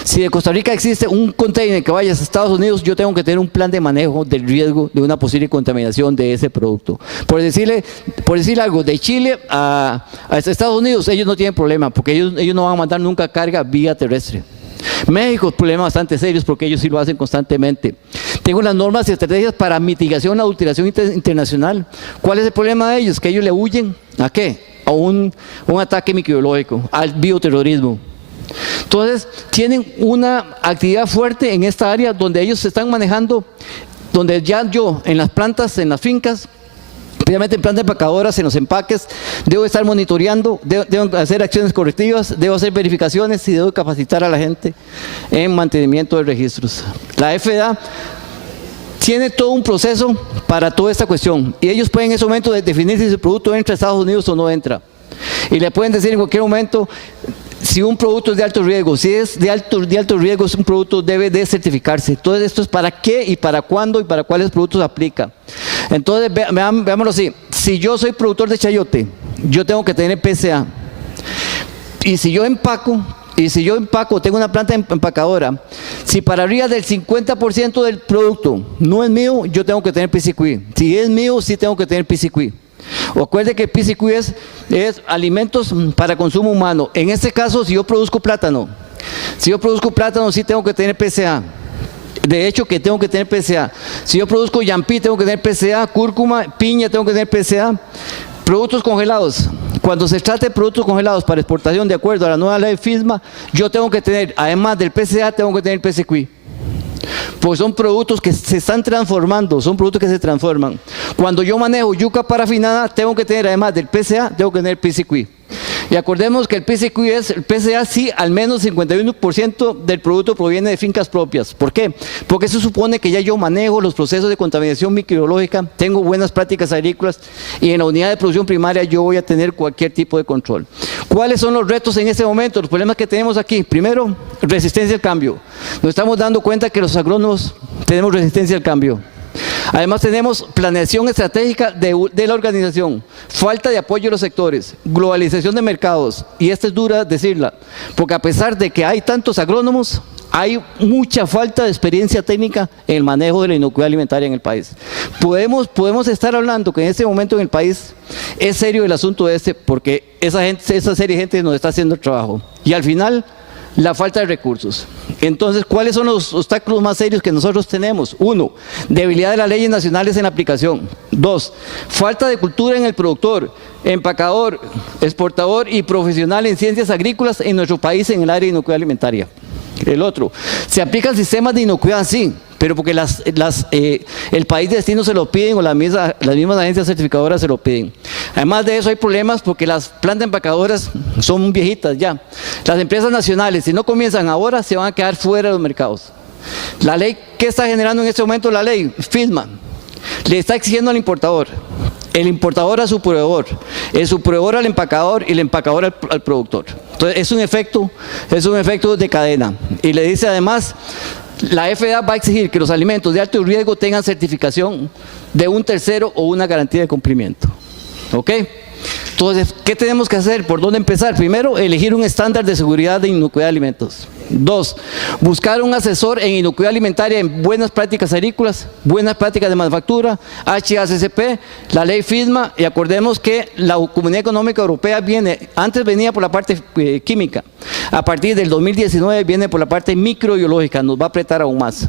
Si de Costa Rica existe un container que vaya a Estados Unidos, yo tengo que tener un plan de manejo del riesgo de una posible contaminación de ese producto. Por decirle algo, de Chile a Estados Unidos, ellos no tienen problema, porque ellos no van a mandar nunca carga vía terrestre. México, problemas bastante serios porque ellos sí lo hacen constantemente. Tengo las normas y estrategias para mitigación de la adulteración internacional. ¿Cuál es el problema de ellos? Que ellos le huyen ¿a qué? A un ataque microbiológico, al bioterrorismo. Entonces, tienen una actividad fuerte en esta área donde ellos se están manejando, donde ya yo en las plantas, en las fincas, especialmente en plantas empacadoras, en los empaques, debo estar monitoreando, debo hacer acciones correctivas, debo hacer verificaciones y debo capacitar a la gente en mantenimiento de registros. La FDA tiene todo un proceso para toda esta cuestión y ellos pueden en ese momento definir si su producto entra a Estados Unidos o no entra. Y le pueden decir en cualquier momento si un producto es de alto riesgo. Si es de alto riesgo, un producto debe de certificarse. Entonces, esto es para qué y para cuándo y para cuáles productos aplica. Entonces, veámoslo así. Si yo soy productor de chayote, yo tengo que tener PCA. Y si yo empaco, tengo una planta empacadora, si para arriba del 50% del producto no es mío, yo tengo que tener PCQ. Si es mío, sí tengo que tener PCQ. Recuerde que PCQ es alimentos para consumo humano. En este caso, si yo produzco plátano, sí tengo que tener PCA. De hecho, que tengo que tener PCA. Si yo produzco yampí, tengo que tener PCA. Cúrcuma, piña, tengo que tener PCA. Productos congelados. Cuando se trate de productos congelados para exportación de acuerdo a la nueva ley FISMA, yo tengo que tener, además del PCA, tengo que tener PCQ. Pues son productos que se están transformando, son productos que se transforman. Cuando yo manejo yuca parafinada, tengo que tener, además del PCA, tengo que tener PCQ. Y acordemos que el PCA sí, al menos 51% del producto proviene de fincas propias. ¿Por qué? Porque eso supone que ya yo manejo los procesos de contaminación microbiológica, tengo buenas prácticas agrícolas y en la unidad de producción primaria yo voy a tener cualquier tipo de control. ¿Cuáles son los retos en este momento? Los problemas que tenemos aquí. Primero, resistencia al cambio. Nos estamos dando cuenta que los agrónomos tenemos resistencia al cambio. Además tenemos planeación estratégica de la organización, falta de apoyo a los sectores, globalización de mercados, y esta es dura decirla, porque a pesar de que hay tantos agrónomos, hay mucha falta de experiencia técnica en el manejo de la inocuidad alimentaria en el país. Podemos estar hablando que en este momento en el país es serio el asunto porque esa serie de gente nos está haciendo el trabajo. Y al final, la falta de recursos. Entonces, ¿cuáles son los obstáculos más serios que nosotros tenemos? 1, debilidad de las leyes nacionales en la aplicación. 2, falta de cultura en el productor, empacador, exportador y profesional en ciencias agrícolas en nuestro país en el área de inocuidad alimentaria. El otro, se aplican sistemas de inocuidad, sí, pero porque el país de destino se lo piden o las mismas agencias certificadoras se lo piden. Además de eso hay problemas porque las plantas empacadoras son viejitas ya. Las empresas nacionales, si no comienzan ahora, se van a quedar fuera de los mercados. La ley, ¿qué está generando en este momento la ley? FISMA. Le está exigiendo al importador, el importador a su proveedor, el subproveedor al empacador y el empacador al productor. Entonces es un efecto de cadena. Y le dice además, la FDA va a exigir que los alimentos de alto riesgo tengan certificación de un tercero o una garantía de cumplimiento. ¿Ok? Entonces, ¿qué tenemos que hacer? ¿Por dónde empezar? Primero, elegir un estándar de seguridad de inocuidad de alimentos. 2, buscar un asesor en inocuidad alimentaria en buenas prácticas agrícolas, buenas prácticas de manufactura, HACCP, la ley FISMA, y acordemos que la Comunidad Económica Europea antes venía por la parte química, a partir del 2019 viene por la parte microbiológica, nos va a apretar aún más.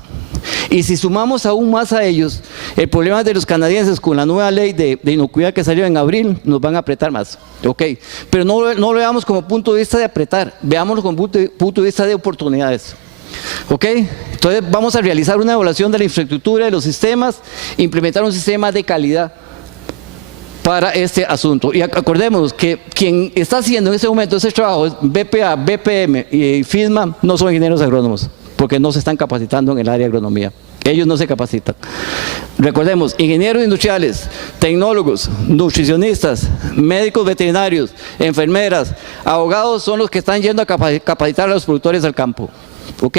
Y si sumamos aún más a ellos, el problema de los canadienses con la nueva ley de inocuidad que salió en abril, nos van a apretar más. Okay. Pero no lo veamos como punto de vista de apretar, veámoslo como punto de vista de oportunidades. Okay. Entonces vamos a realizar una evaluación de la infraestructura, de los sistemas, implementar un sistema de calidad para este asunto. Y acordémonos que quien está haciendo en este momento ese trabajo es BPA, BPM y FISMA, no son ingenieros agrónomos, porque no se están capacitando en el área de agronomía. Ellos no se capacitan. Recordemos, ingenieros industriales, tecnólogos, nutricionistas, médicos veterinarios, enfermeras, abogados son los que están yendo a capacitar a los productores al campo. ¿Ok?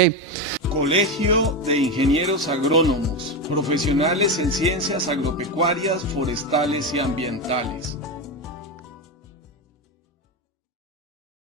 Colegio de Ingenieros Agrónomos, profesionales en ciencias agropecuarias, forestales y ambientales.